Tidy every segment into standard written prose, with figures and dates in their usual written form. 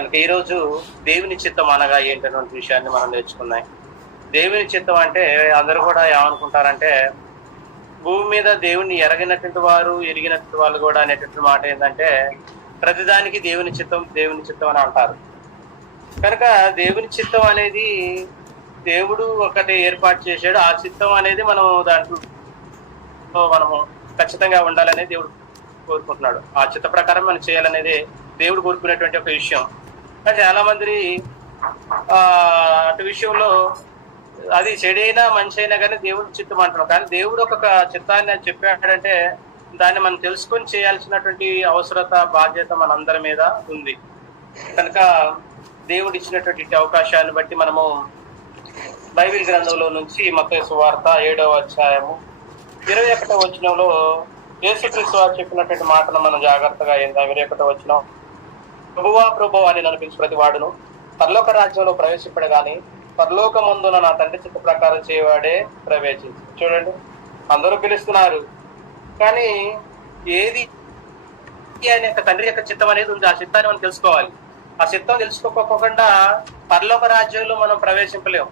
కనుక ఈరోజు దేవుని చిత్తం అనగా ఏంటటువంటి విషయాన్ని మనం నేర్చుకున్నాం. దేవుని చిత్తం అంటే అందరూ కూడా ఏమనుకుంటారంటే, భూమి మీద దేవుని ఎరగినటువంటి వారు ఎరిగినటువంటి వాళ్ళు కూడా అనేటువంటి మాట ఏంటంటే, ప్రతిదానికి దేవుని చిత్తం దేవుని చిత్తం అని అంటారు. కనుక దేవుని చిత్తం అనేది దేవుడు ఒకటి ఏర్పాటు చేశాడు. ఆ చిత్తం అనేది మనం దాంట్లో మనము ఖచ్చితంగా ఉండాలనేది దేవుడు కోరుకుంటున్నాడు. ఆ చిత్త ప్రకారం మనం చేయాలనేది దేవుడు కోరుకునేటువంటి ఒక విషయం. కానీ చాలా మంది అటు విషయంలో అది చెడైనా మంచి అయినా కానీ దేవుడి చిత్తం అంటున్నాం. కానీ దేవుడు ఒక చిత్తాన్ని చెప్పాడంటే దాన్ని మనం తెలుసుకొని చేయాల్సినటువంటి అవసరత బాధ్యత మనందరి మీద ఉంది. కనుక దేవుడు ఇచ్చినటువంటి అవకాశాన్ని బట్టి మనము బైబిల్ గ్రంథంలో నుంచి మత్తయి సువార్త 7వ అధ్యాయము 21వ వచనంలో యేసుక్రీస్తు వారు చెప్పినటువంటి మాటను మనం జాగ్రత్తగా 21వ వచనం, ప్రభువా ప్రభు అని నన్ను పిలిచి ప్రతి వాడును పరలోక రాజ్యంలో ప్రవేశింపడు గాని పరలోకమందున నా తండ్రి చిత్త ప్రకారం చేయవాడే ప్రవేశించు. చూడండి, అందరూ పిలుస్తున్నారు కానీ ఏది ఆయన యొక్క తండ్రి యొక్క చిత్తం అనేది ఉంది. ఆ చిత్తాన్ని మనం తెలుసుకోవాలి. ఆ చిత్తం తెలుసుకోకుండా పరలోక రాజ్యంలో మనం ప్రవేశింపలేము.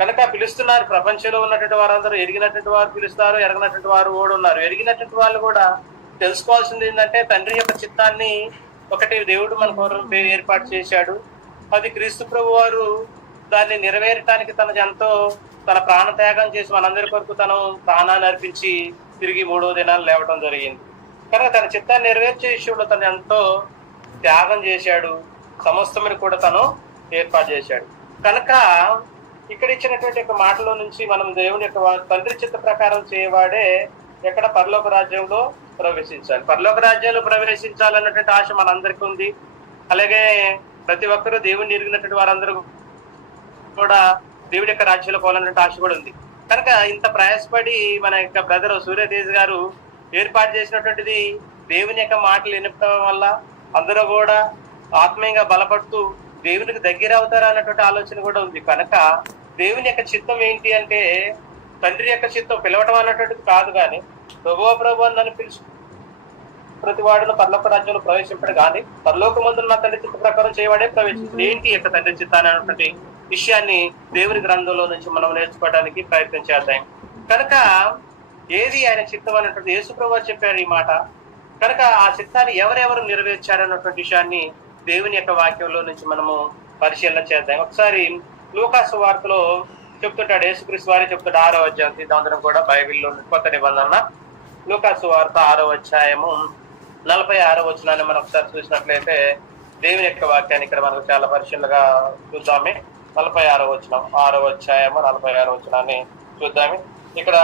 కనుక పిలుస్తున్నారు. ప్రపంచంలో ఉన్నటువంటి వారందరూ ఎరిగినటువంటి వారు పిలుస్తారు, ఎరగినటువంటి వారు కూడా ఉన్నారు. ఎరిగినటువంటి వాళ్ళు కూడా తెలుసుకోవాల్సింది ఏంటంటే, తండ్రి యొక్క చిత్తాన్ని ఒకటి దేవుడు మన కొరకు ఏర్పాటు చేశాడు. అది క్రీస్తు ప్రభు వారు దాన్ని నెరవేరటానికి తన ప్రాణత్యాగం చేసి మనందరి కొరకు తను ప్రాణాన్ని అర్పించి తిరిగి 3వ దినాలు లేవడం జరిగింది. కనుక తన చిత్తాన్ని నెరవేర్చే విషయంలో తను ఎంతో త్యాగం చేశాడు. సమస్తమని కూడా తను ఏర్పాటు చేశాడు. కనుక ఇక్కడ ఇచ్చినటువంటి యొక్క మాటలో నుంచి మనం దేవుని యొక్క తండ్రి చిత్త ప్రకారం చేయవాడే ఎక్కడ పరలోక రాజ్యంలో ప్రవేశించాలి. పరలోక రాజ్యంలో ప్రవేశించాలన్నటువంటి ఆశ మనందరికీ ఉంది. అలాగే ప్రతి ఒక్కరూ దేవుని ఎరిగినటువంటి వారందరూ కూడా దేవుడి యొక్క రాజ్యంలో పోవాలన్నటువంటి ఆశ కూడా ఉంది. కనుక ఇంత ప్రయాసపడి మన యొక్క బ్రదర్ సూర్యతేజ్ గారు ఏర్పాటు చేసినటువంటిది దేవుని యొక్క మాటలు వినపడం వల్ల అందరూ కూడా ఆత్మీయంగా బలపడుతూ దేవునికి దగ్గర అవుతారా అన్నటువంటి ఆలోచన కూడా ఉంది. కనుక దేవుని యొక్క చిత్తం ఏంటి అంటే, తండ్రి యొక్క చిత్తం పిలవటం అన్నటువంటిది కాదు, కానీ ప్రభు అని నన్ను పిలుచు ప్రతి వాడును పరలోక రాజ్యంలో ప్రవేశింపడు కానీ పరలోక మందున నా తండ్రి చిత్త ప్రకారం చేయవాడే ప్రవేశించు. ఏంటి యొక్క తండ్రి చిత్తాన్ని అన్నటువంటి విషయాన్ని దేవుని గ్రంథంలో నుంచి మనం నేర్చుకోవడానికి ప్రయత్నం చేద్దాం. కనుక ఏది ఆయన చిత్తం అన్నటువంటి యేసు ప్రభువు చెప్పారు ఈ మాట. కనుక ఆ చిత్తాన్ని ఎవరెవరు నెరవేర్చారన్నటువంటి విషయాన్ని దేవుని యొక్క వాక్యంలో నుంచి మనము పరిశీలన చేద్దాం. ఒకసారి లూకా సువార్తలో చెప్తుంటాడు, యేసుక్రీస్తు వారే చెప్తాడు 6వ అధ్యాయం, దాంతో కూడా బైబిల్లో కొత్త నిబంధన లూకా సువార్త 6వ అధ్యాయము 46వ వచనాన్ని మనం ఒకసారి చూసినట్లయితే దేవుని యొక్క వాక్యాన్ని ఇక్కడ మనకు చాలా పరిశీలనగా చూద్దామే. 46వ వచనం, 6వ అధ్యాయము 46వ వచనాన్ని చూద్దామే. ఇక్కడ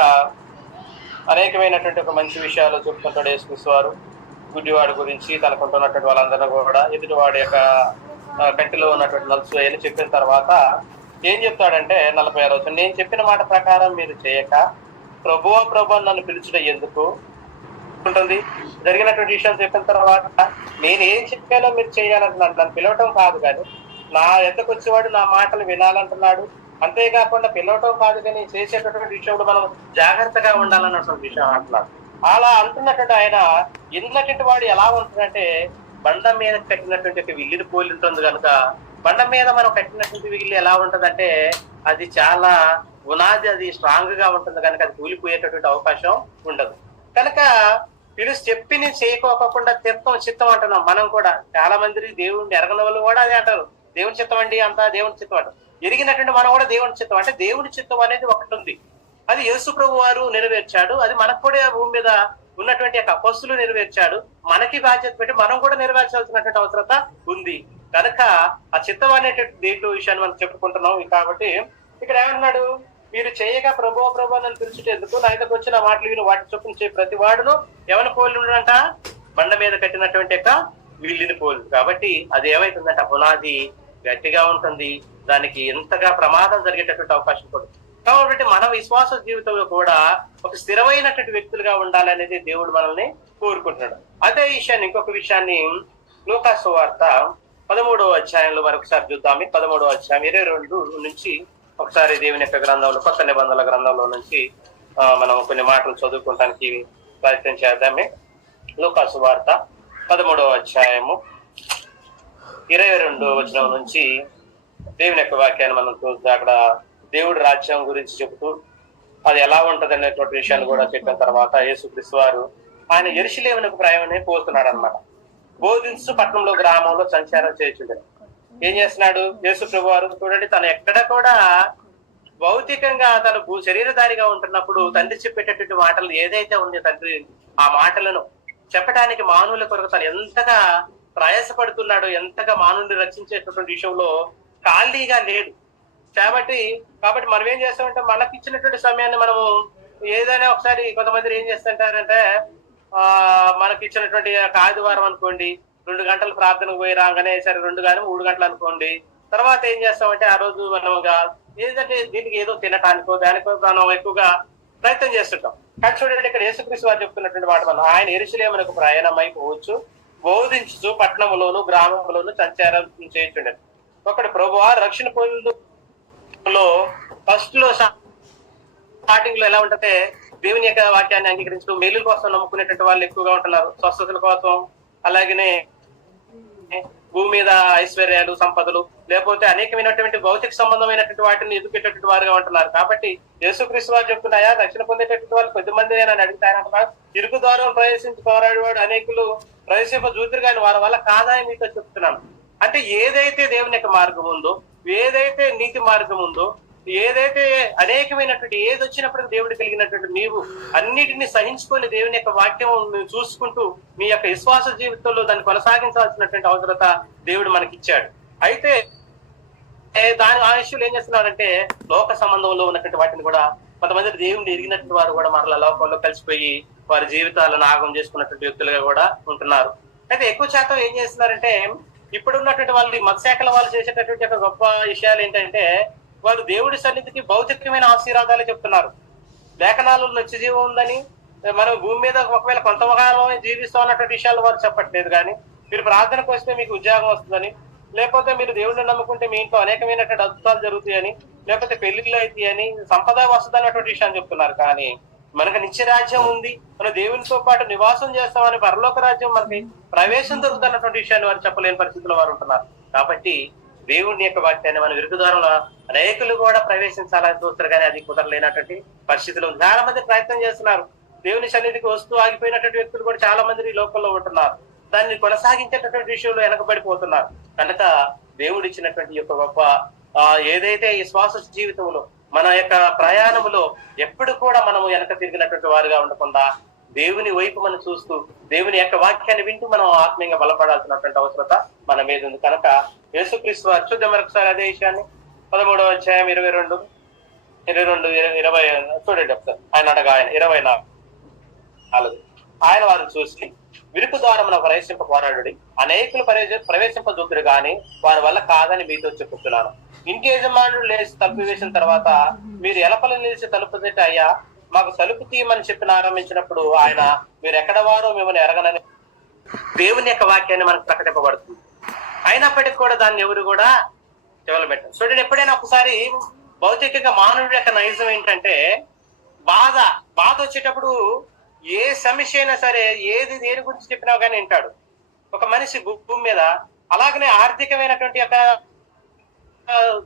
అనేకమైనటువంటి ఒక మంచి విషయాలు చెప్తుంటాడు యేసుక్రీస్తు వారు. గుడ్డివాడి గురించి, తనకుంటున్నటువంటి వాళ్ళందరూ కూడా ఎదుటివాడి యొక్క కంటిలో ఉన్నటువంటి నలుసు అని చెప్పిన తర్వాత ఏం చెప్తాడంటే 46వ వచనం, నేను చెప్పిన మాట ప్రకారం మీరు చేయక ప్రభు నన్ను పిలుచుట ఎందుకు ఉంటుంది. జరిగినటువంటి విషయాలు చెప్పిన తర్వాత నేను ఏం చెప్పానో మీరు చేయాలంటున్నాడు. నన్ను పిలవటం కాదు కానీ నా ఎద్దకు వచ్చేవాడు నా మాటలు వినాలంటున్నాడు. అంతేకాకుండా పిలవటం కాదు కానీ చేసేటటువంటి విషయంలో మనం జాగ్రత్తగా ఉండాలన్నటువంటి విషయం అంటున్నాడు. అలా అంటున్నటువంటి ఆయన ఇంతటి వాడు ఎలా ఉంటుందంటే, బండ మీద కట్టినటువంటి ఒక విల్లుని పోలి ఉంటుంది. కనుక బండ మీద మనం కట్టినటువంటి విల్లు ఎలా ఉంటుందంటే, అది చాలా పునాది, అది స్ట్రాంగ్ గా ఉంటుంది కనుక అది కూలిపోయేటటువంటి అవకాశం ఉండదు. కనుక పిలుసు చెప్పి నేను చేయకోకుండా చిత్తం అంటున్నాం. మనం కూడా చాలా మంది దేవుడిని ఎరగని వాళ్ళు కూడా అదే అంటారు, దేవుని చిత్తం అండి అంతా దేవుని చిత్తం అంటారు. ఎరిగినటువంటి మనం కూడా దేవుని చిత్తం అంటే దేవుని చిత్తం అనేది ఒకటి ఉంది. అది యేసు ప్రభు వారు నెరవేర్చాడు. అది మనకు కూడా భూమి మీద ఉన్నటువంటి అపొస్తలులు నెరవేర్చాడు. మనకి బాధ్యత పెట్టి మనం కూడా నెరవేర్చాల్సినటువంటి అవసరత ఉంది. కనుక ఆ చిత్తం అనేటువంటి దేంట్లో విషయాన్ని మనం చెప్పుకుంటున్నాం. కాబట్టి ఇక్కడ ఏమన్నాడు, మీరు చేయగా ప్రభు నన్ను పిలుచుటేందుకు నా దగ్గరకు వచ్చిన మాటలు విని వాటి చొప్పున చేయ ప్రతి వాడును ఎవరిని పోలి ఉండడంట, బండ మీద కట్టినటువంటి విల్లుని పోలి. కాబట్టి అది ఏమైతుందంట, పునాది గట్టిగా ఉంటుంది, దానికి ఎంతగా ప్రమాదం జరిగేటటువంటి అవకాశం కూడా. కాబట్టి మన విశ్వాస జీవితంలో కూడా ఒక స్థిరమైనటువంటి వ్యక్తులుగా ఉండాలనేది దేవుడు మనల్ని కోరుకుంటున్నాడు. అదే విషయాన్ని ఇంకొక విషయాన్ని లూకా సువార్త 13వ అధ్యాయంలో మరొకసారి చూద్దాము. 13వ అధ్యాయం 22 నుంచి ఒకసారి దేవుని యొక్క గ్రంథంలో, కొత్త నిబంధనల గ్రంథంలో నుంచి మనం కొన్ని మాటలు చదువుకోవటానికి ప్రయత్నం చేద్దామే. లూకా సువార్త 13వ అధ్యాయము 22 నుంచి దేవుని యొక్క వాక్యాన్ని మనం చూస్తే అక్కడ దేవుడి రాజ్యం గురించి చెబుతూ అది ఎలా ఉంటది అనేటువంటి విషయాన్ని కూడా చెప్పిన తర్వాత యేసుక్రీస్తు వారు ఆయన యెరూషలేమునకు ప్రయాణమై పోతున్నాడు అనమాట. బోధించు పట్టణంలో గ్రామంలో సంచారం చేయుచుండెను. ఏం చేస్తున్నాడు యేసు ప్రభు వారు? చూడండి, తను ఎక్కడ కూడా భౌతికంగా తను శరీరధారిగా ఉంటున్నప్పుడు తండ్రి చెప్పేటటువంటి మాటలు ఏదైతే ఉంది తండ్రి ఆ మాటలను చెప్పడానికి మానవుల కొరకు తను ఎంతగా ప్రయాసపడుతున్నాడు, ఎంతగా మానవుని రక్షించేటటువంటి విషయంలో ఖాళీగా లేడు. కాబట్టి మనం ఏం చేస్తామంటే మనకి ఇచ్చినటువంటి సమయాన్ని మనము ఏదైనా ఒకసారి కొంతమంది ఏం చేస్తుంటారంటే మనకి ఇచ్చినటువంటి ఆదివారం అనుకోండి 2 గంటలు ప్రార్థనకు పోయి రాగానే సరే 2 కానీ 3 గంటలు అనుకోండి, తర్వాత ఏం చేస్తామంటే ఆ రోజు మనముగా ఏదంటే దీనికి ఏదో తినటానికో దానికో మనం ఎక్కువగా ప్రయత్నం చేస్తుంటాం. కానీ చూడండి, ఇక్కడ యేసుక్రీస్తు వారు చెప్తున్నటువంటి మాట మనం ఆయన యెరూషలేమునకు ప్రయాణమై పోవచ్చు, బోధించు పట్టణంలోను గ్రామంలోను సంచారం చేయుచుండెను. ఒకటి ప్రభువా రక్షణ పొందులో ఫస్ట్ లో స్టార్టింగ్ లో ఎలా ఉంటే దేవుని యొక్క వాక్యాన్ని అంగీకరించడం, మేలుల కోసం నమ్ముకునేటువంటి వాళ్ళు ఎక్కువగా ఉంటున్నారు, స్వస్థతల కోసం, అలాగనే భూమి మీద ఐశ్వర్యాలు సంపదలు లేకపోతే అనేకమైనటువంటి భౌతిక సంబంధమైనటువంటి వాటిని ఎదుగుకేటటువంటి వారుగా ఉంటున్నారు. కాబట్టి యేసుక్రీస్తు వారు చెప్తున్నాయా రక్షణ పొందేటటువంటి వాళ్ళు కొద్దిమంది అని అడిగితే ఆయన ఇరుకు ద్వారం ప్రవేశించి పోరాడేవాడు అనేకులు ప్రవేశింప జూతురు కానీ వారి వల్ల కాదని మీతో చెప్తున్నాను. అంటే ఏదైతే దేవుని యొక్క మార్గం ఉందో, ఏదైతే నీతి మార్గం ఉందో, ఏదైతే అనేకమైనటువంటి ఏది వచ్చినప్పటికీ దేవుడు కలిగినటువంటి నీవు అన్నిటిని సహించుకొని దేవుని యొక్క వాక్యం చూసుకుంటూ మీ యొక్క విశ్వాస జీవితంలో దాన్ని కొనసాగించాల్సినటువంటి అవసరత దేవుడు మనకి ఇచ్చాడు. అయితే దాని ఆ విషయంలో ఏం చేస్తున్నారంటే లోక సంబంధంలో ఉన్నటువంటి వాటిని కూడా కొంతమంది దేవుడిని ఎరిగినటువంటి వారు కూడా మరలా లోకంలో కలిసిపోయి వారి జీవితాలను ఆగం చేసుకున్నటువంటి వ్యక్తులుగా కూడా ఉంటున్నారు. అయితే ఎక్కువ శాతం ఏం చేస్తున్నారంటే ఇప్పుడు ఉన్నటువంటి వాళ్ళు మత్స్యాకల వాళ్ళు చేసేటటువంటి ఒక గొప్ప విషయాలు ఏంటంటే వారు దేవుడి సన్నిధికి భౌతికమైన ఆశీర్వాదాలు చెప్తున్నారు. లేఖనాలు నిత్య జీవం ఉందని, మనం భూమి మీద ఒకవేళ కొంతకాలం జీవిస్తాం అన్నటువంటి విషయాలు వారు చెప్పట్లేదు. కానీ మీరు ప్రార్థనకు వస్తే మీకు ఉద్యోగం వస్తుందని, లేకపోతే మీరు దేవుడిని నమ్ముకుంటే మీ ఇంట్లో అనేకమైనటువంటి అద్భుతాలు జరుగుతాయని, లేకపోతే పెళ్లిళ్ళు అవుతాయని, సంపద వస్తుంది అన్నటువంటి విషయాన్ని చెప్తున్నారు. కానీ మనకు నిత్య రాజ్యం ఉంది, మన దేవునితో పాటు నివాసం చేస్తామని పరలోక రాజ్యం మనకి ప్రవేశం దొరుకుతున్నటువంటి విషయాన్ని వారు చెప్పలేని పరిస్థితుల్లో వారు ఉంటున్నారు. కాబట్టి దేవుని యొక్క వాక్యాన్ని మన విరుకుదారుల అనేకులు కూడా ప్రవేశించాలని చూస్తారు, కానీ అది కుదరలేనటువంటి పరిస్థితులు ఉంది. చాలా మంది ప్రయత్నం చేస్తున్నారు. దేవుని సన్నిధికి వస్తూ ఆగిపోయినటువంటి వ్యక్తులు కూడా చాలా మంది ఈ లోకంలో ఉంటున్నారు. దాన్ని కొనసాగించేటటువంటి విషయంలో వెనకబడిపోతున్నారు. కనుక దేవుడు ఇచ్చినటువంటి యొక్క గొప్ప ఏదైతే ఈ శ్వాస జీవితంలో మన యొక్క ప్రయాణంలో ఎప్పుడు కూడా మనము వెనక తిరిగినటువంటి వారుగా ఉండకుండా దేవుని వైపు మనం చూస్తూ దేవుని యొక్క వాక్యాన్ని వింటూ మనం ఆత్మీయంగా బలపడాల్సినటువంటి అవసరత మన మీద ఉంది. కనుక యేసుక్రీస్తు వారు చూద్దాం మరొకసారి అదే విషయాన్ని 13వ అధ్యాయం 22 20 చూడండి ఒకసారి. ఆయన అడగా ఆయన 24 ఆయన వారిని చూసి విరుకు ద్వారమున ప్రవేశింప పోరాడు అనేకులు ప్రవేశింపదూతురు గాని వారి వల్ల కాదని మీతో చెప్పుతున్నాను. ఇంటి యజమానులు లేచి తలుపు వేసిన తర్వాత మీరు ఎలపలు నిలిచి తలుపు తెట్టి అయ్యా మాకు తలుపు తీయమని చెప్పిన ఆరంభించినప్పుడు ఆయన మీరు ఎక్కడ వారో మిమ్మల్ని ఎరగనని దేవుని యొక్క వాక్యాన్ని మనకు ప్రకటింపబడుతుంది. అయినప్పటికీ కూడా దాన్ని ఎవరు కూడా చెవులు పెట్టారు. చూడండి, ఎప్పుడైనా ఒకసారి భౌతికంగా మానవుడి యొక్క నైజం ఏంటంటే బాధ వచ్చేటప్పుడు ఏ సమస్య అయినా సరే ఏది దేని గురించి చెప్పినా కానీ వింటాడు ఒక మనిషి భూమి మీద. అలాగనే ఆర్థికమైనటువంటి యొక్క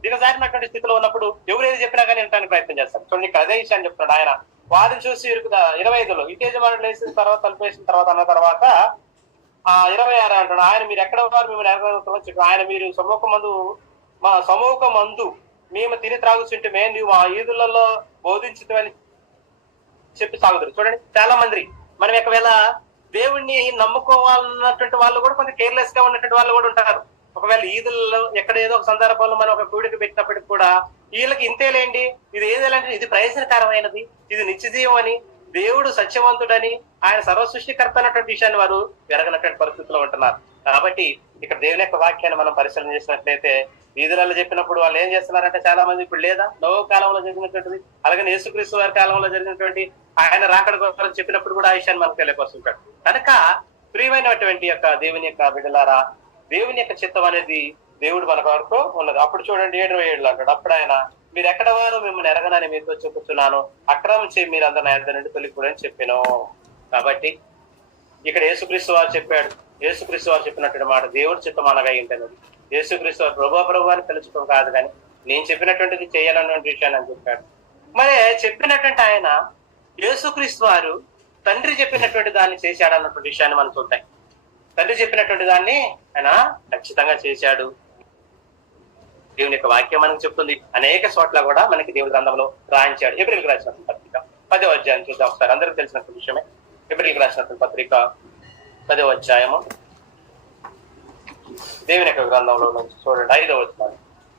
దిగజారినటువంటి స్థితిలో ఉన్నప్పుడు ఎవరు ఏది చెప్పినా కానీ వినడానికి ప్రయత్నం చేస్తారు. చూడండి, ఇక్కడ అదే విషయాన్ని చెప్తున్నాడు ఆయన. వారిని చూసి 25లో ఇంటి యజమానులు వేసిన తర్వాత తలుపు వేసిన తర్వాత అన్న తర్వాత 26 అంటాడు. ఆయన మీరు ఎక్కడ వారు మిమ్మల్ని ఎక్కడ ఆయన మీరు మా సమూహమందు మేము తిని త్రాగుతుంటే నువ్వు ఆ ఈదులలో బోధించుతామని చెప్పి సాగుతారు. చూడండి, చాలా మంది మనం ఒకవేళ దేవుణ్ణి నమ్ముకోవాలన్నటువంటి వాళ్ళు కూడా కొంచెం కేర్లెస్ గా ఉన్నటువంటి వాళ్ళు కూడా ఉంటారు. ఒకవేళ ఈదుల్లో ఎక్కడ ఏదో ఒక సందర్భంలో మనం ఒక కూడికి పెట్టినప్పటికి కూడా వీళ్ళకి ఇంతేలేండి, ఇది ఏదేలాంటి ఇది ప్రయోజనకరమైనది, ఇది నిత్యజీవం అని, దేవుడు సత్యవంతుడని, ఆయన సర్వసృష్టికర్త అన్నటువంటి విషయాన్ని వారు ఎరగనటువంటి పరిస్థితుల్లో ఉంటున్నారు. కాబట్టి ఇక్కడ దేవుని యొక్క వాక్యాన్ని మనం పరిశీలన చేసినట్లయితే వీధులలో చెప్పినప్పుడు వాళ్ళు ఏం చేస్తున్నారంటే చాలా మంది ఇప్పుడు లేదా నోవ కాలంలో జరిగినటువంటిది, అలాగే యేసుక్రీస్తు వారి కాలంలో జరిగినటువంటి ఆయన రాకడ గురించి చెప్పినప్పుడు కూడా ఆ విషయాన్ని మనకు తెలియపరుస్తుంటాడు. కనుక ప్రియమైనటువంటి యొక్క దేవుని యొక్క బిడ్డలారా, దేవుని యొక్క చిత్తం అనేది దేవుడు మన వరకు ఉన్నది. అప్పుడు చూడండి 7:7 అంటాడు. అప్పుడు ఆయన మీరు ఎక్కడ వారు మిమ్మల్ని ఎరగనని మీతో చెప్పుతున్నాను, అక్రమం చేయి మీరు అందరు నా యొద్ద నుండి తొలగిపోరని చెప్పాను. కాబట్టి ఇక్కడ యేసుక్రీస్తు వారు చెప్పాడు, యేసుక్రీస్తు వారు చెప్పినటువంటి మాట దేవుడి చిత్తం అనగా ఏంటన్నది. యేసుక్రీస్తు వారు ప్రభు అని పిలుచుకోం కాదు, కానీ నేను చెప్పినటువంటిది చేయాలన్నటువంటి విషయాన్ని అని చెప్పాడు. మరి చెప్పినటువంటి ఆయన యేసుక్రీస్తు వారు తండ్రి చెప్పినటువంటి దాన్ని చేశాడు అన్నటువంటి విషయాన్ని మనం చూద్దాం. తండ్రి చెప్పినటువంటి దాన్ని ఆయన ఖచ్చితంగా చేశాడు. దేవుని యొక్క వాక్యం మనకు చెప్తుంది. అనేక చోట్ల కూడా మనకి దేవుడి గ్రంథంలో రాయించాడు. ఏప్రిల్కి రాసిన పత్రిక 10వ అధ్యాయం చూద్దాం ఒకసారి. అందరికి తెలిసినటువంటి విషయమే. ఏప్రిల్కి రాసినటువంటి పత్రిక 10వ అధ్యాయము దేవుని యొక్క గ్రంథంలో నుంచి చూడండి 5వ వచనం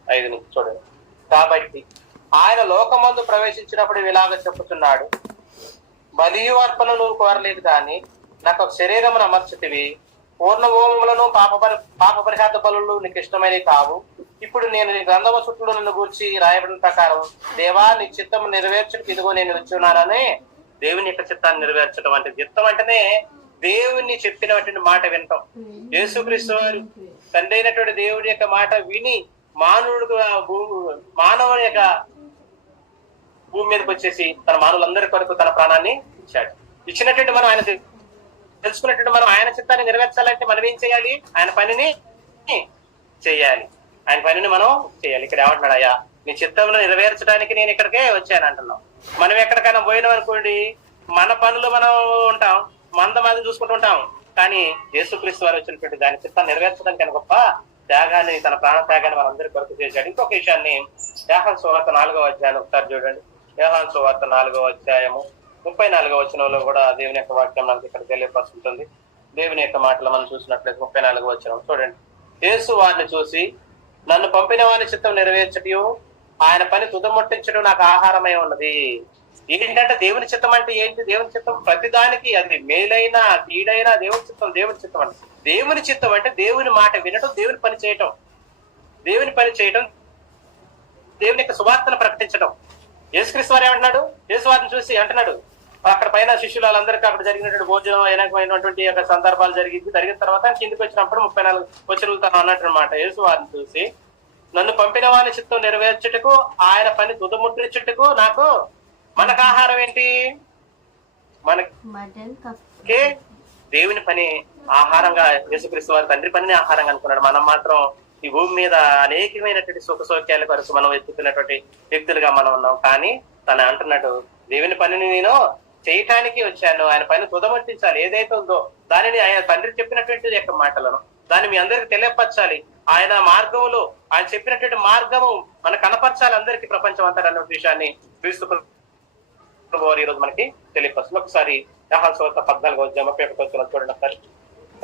5 నుంచి చూడండి. కాబట్టి ఆయన లోకమందు ప్రవేశించినప్పుడు ఇలాగ చెప్పుతున్నాడు, బలియు అర్పణను కోరలేదు కానీ నాకు ఒక శరీరమును అమర్చితివి, పూర్ణ హోమములను పాప పరిహార బలులు నీకు ఇష్టమైనవి కావు. ఇప్పుడు నేను నీ గ్రంథము చుట్టూ నిన్ను గూర్చి రాయబడిన ప్రకారం దేవా నీ చిత్తము నెరవేర్చడానికి ఇదిగో నేను వచ్చున్నానని దేవుని యొక్క చిత్తాన్ని నెరవేర్చడం అంటే చిత్తం అంటేనే దేవుని చెప్పినటువంటి మాట వినటం. యేసుక్రీస్తు వారు తండ్రి అయినటువంటి దేవుడి యొక్క మాట విని మానవుని యొక్క భూమి మీదకి వచ్చేసి తన మానవులందరి కొరకు తన ప్రాణాన్ని ఇచ్చాడు. ఇచ్చినటువంటి మనం ఆయన తెలుసుకున్నట్టు మనం ఆయన చిత్తాన్ని నెరవేర్చాలంటే మనం ఏం చేయాలి? ఆయన పనిని చేయాలి. ఆయన పనిని మనం చేయాలి. ఇక్కడ ఏమంటున్నాడు? అయ్యా నీ చిత్తంలో నెరవేర్చడానికి నేను ఇక్కడికే వచ్చాను అంటున్నాం. మనం ఎక్కడికైనా పోయినాం అనుకోండి, మన పనులు మనం ఉంటాం, మందమాదిని చూసుకుంటూ ఉంటాం. కానీ యేసుక్రీస్తు వారు వచ్చినటువంటి దాని చిత్తాన్ని నెరవేర్చడానికి ఆయన గొప్ప త్యాగాన్ని, తన ప్రాణ త్యాగాన్ని మనందరి కొరకు చేశాడు. ఇంకొక విషయాన్ని యోహాను సువార్త 4వ అధ్యాయం ఒకసారి చూడండి. యోహాను సువార్త 4వ అధ్యాయము 34వ వచనంలో కూడా దేవుని యొక్క వాక్యం మనకి ఇక్కడ తెలియపరుస్తుంటుంది. దేవుని యొక్క మాటలు మనం చూసినట్లయితే 34వ వచనం చూడండి. యేసు వారిని చూసి, నన్ను పంపిన వారి చిత్తం నెరవేర్చటం, ఆయన పని తుదముట్టించడం నాకు ఆహారమై ఉన్నది. ఏంటంటే దేవుని చిత్తం అంటే ఏంటి? దేవుని చిత్తం ప్రతిదానికి, అది మేలైనా కీడైనా దేవుని చిత్తం. దేవుని చిత్తం అంటే దేవుని చిత్తం అంటే దేవుని మాట వినటం, దేవుని పని చేయటం, దేవుని పని చేయటం, దేవుని యొక్క సువార్తను ప్రకటించడం. యేసుక్రీస్తు వారు ఏమంటున్నాడు? యేసు వారిని చూసి అంటున్నాడు, అక్కడ పైన శిష్యులు వాళ్ళందరికీ అక్కడ జరిగినటువంటి భోజనం అనేకమైనటువంటి యొక్క సందర్భాలు జరిగిన తర్వాత కిందికి వచ్చినప్పుడు 34 వచనాలు తను అన్నట్టు అనమాట. యేసు వారిని చూసి, నన్ను పంపిన వాని చిత్తం నెరవేర్చుటకు, ఆయన పని తుదముట్టించుటకు నాకు, మనకు ఆహారం ఏంటి? మనకి దేవుని పని ఆహారంగా యేసుక్రీస్తు వారి తండ్రి పనిని ఆహారంగా అనుకున్నాడు. మనం మాత్రం ఈ భూమి మీద అనేకమైనటువంటి సుఖ సౌఖ్యాల కొరకు మనం వెతుకుతున్నటువంటి వ్యక్తులుగా మనం ఉన్నాం. కానీ తను అంటున్నాడు, దేవుని పనిని నేను చేయటానికి వచ్చాను, ఆయన పని తుదమట్టించాలి. ఏదైతే ఉందో దానిని ఆయన తండ్రి చెప్పినటువంటి యొక్క మాటలను దాన్ని మీ అందరికి తెలియపరచాలి. ఆయన మార్గంలో ఆయన చెప్పినటువంటి మార్గము మనకు కనపరచాలి అందరికీ, ప్రపంచం అంతా అన్న విషయాన్ని క్రీస్తు ఈ రోజు మనకి తెలియపరుస్తుంది. ఒకసారి యోహాను సువార్త 14వ అధ్యాయం 31వ వచనం చూడండి. ఒకసారి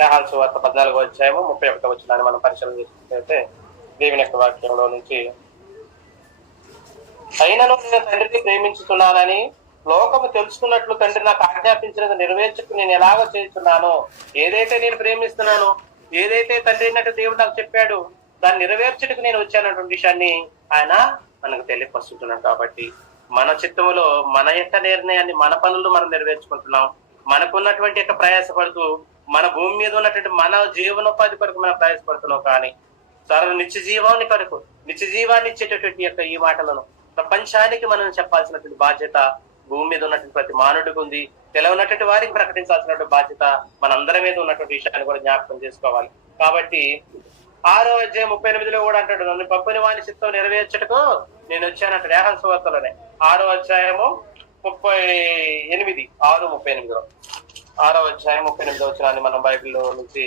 యోహాను సువార్త 14వ అధ్యాయం 31వ వచనాన్ని మనం పరిశీలన చేసుకుంటే దేవుని యొక్క వాక్యంలో నుంచి, అయినను నేను తండ్రిని ప్రేమించుతున్నానని లోకము తెలుసుకున్నట్లు తండ్రి నాకు ఆజ్ఞాపించినది నెరవేర్చుకు నేను ఎలాగో చేస్తున్నాను. ఏదైతే నేను ప్రేమిస్తున్నానో, ఏదైతే తండ్రి అయినట్టు దేవుడు నాకు చెప్పాడు, దాన్ని నెరవేర్చుటకు నేను వచ్చానటువంటి విషయాన్ని ఆయన మనకు తెలియపరుస్తున్నాడు. కాబట్టి మన చిత్తములో మన యొక్క నిర్ణయాన్ని, మన పనులు మనం నెరవేర్చుకుంటున్నాం. మనకున్నటువంటి యొక్క ప్రయాసపడుతూ మన భూమి మీద ఉన్నటువంటి మన జీవనోపాధి కొరకు మనం ప్రయాసపడుతున్నాం. కానీ నిత్య జీవాన్ని కొరకు, నిత్య జీవాన్ని ఇచ్చేటటువంటి యొక్క ఈ మాటలను ప్రపంచానికి మనం చెప్పాల్సినటువంటి బాధ్యత భూమి మీద ఉన్నటువంటి ప్రతి మానవుడికి ఉంది. తెలవనటువంటి వారికి ప్రకటించాల్సినటువంటి బాధ్యత మనందరి మీద ఉన్నటువంటి విషయాన్ని కూడా జ్ఞాపకం చేసుకోవాలి. కాబట్టి 6వ అధ్యాయం 38లో కూడా అంటాడు, నన్ను పంపిన వాని చిత్తం నెరవేర్చటకు నేను వచ్చానంటాడు. యోహాను సువార్తలోనే 6వ అధ్యాయము 38 6:38 6వ అధ్యాయం 38వ వచనాన్ని మనం బైబిల్లో నుంచి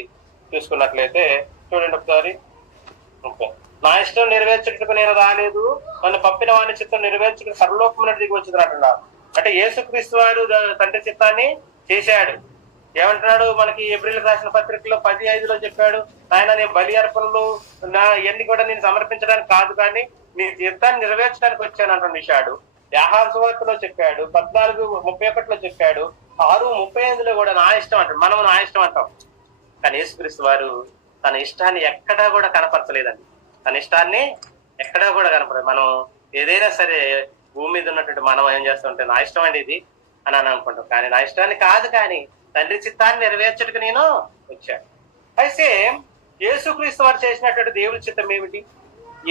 చూసుకున్నట్లయితే చూడండి ఒకసారి. నా ఇష్టం నెరవేర్చటకు నేను రాలేదు, నన్ను పంపిన వాని చిత్తం నెరవేర్చక సర్వలోకమున దిగి వచ్చింది అంటున్నాడు. అంటే యేసుక్రీస్తు వారు తండ్రి చిత్తాన్ని చేశాడు. ఏమంటున్నాడు? మనకి ఏప్రిల్ రాసిన పత్రికలో 10:5లో చెప్పాడు, ఆయన నేను బలి అర్పణలు ఇవన్నీ కూడా నేను సమర్పించడానికి కాదు, కానీ నీ చిత్తాన్ని నెరవేర్చడానికి వచ్చాను అంటున్న విషయాడు. యోహాను సువార్తలో చెప్పాడు, 14:31లో చెప్పాడు, 6:35లో కూడా నా ఇష్టం అంటాడు. మనం నా ఇష్టం అంటాం, కానీ యేసుక్రీస్తు వారు తన ఇష్టాన్ని ఎక్కడా కూడా కనపరచలేదండి. తన ఇష్టాన్ని ఎక్కడా కూడా కనపడదు. మనం ఏదైనా సరే భూమి మీద ఉన్నటువంటి మనం ఏం చేస్తుంటే నా ఇష్టం అండి ఇది అని అనుకుంటాం, కానీ నా ఇష్టాన్ని కాదు, కానీ తండ్రి చిత్తాన్ని నెరవేర్చడానికి నేను వచ్చాను. అయితే యేసుక్రీస్తు వారు చేసినటువంటి దేవుడి చిత్తం ఏమిటి?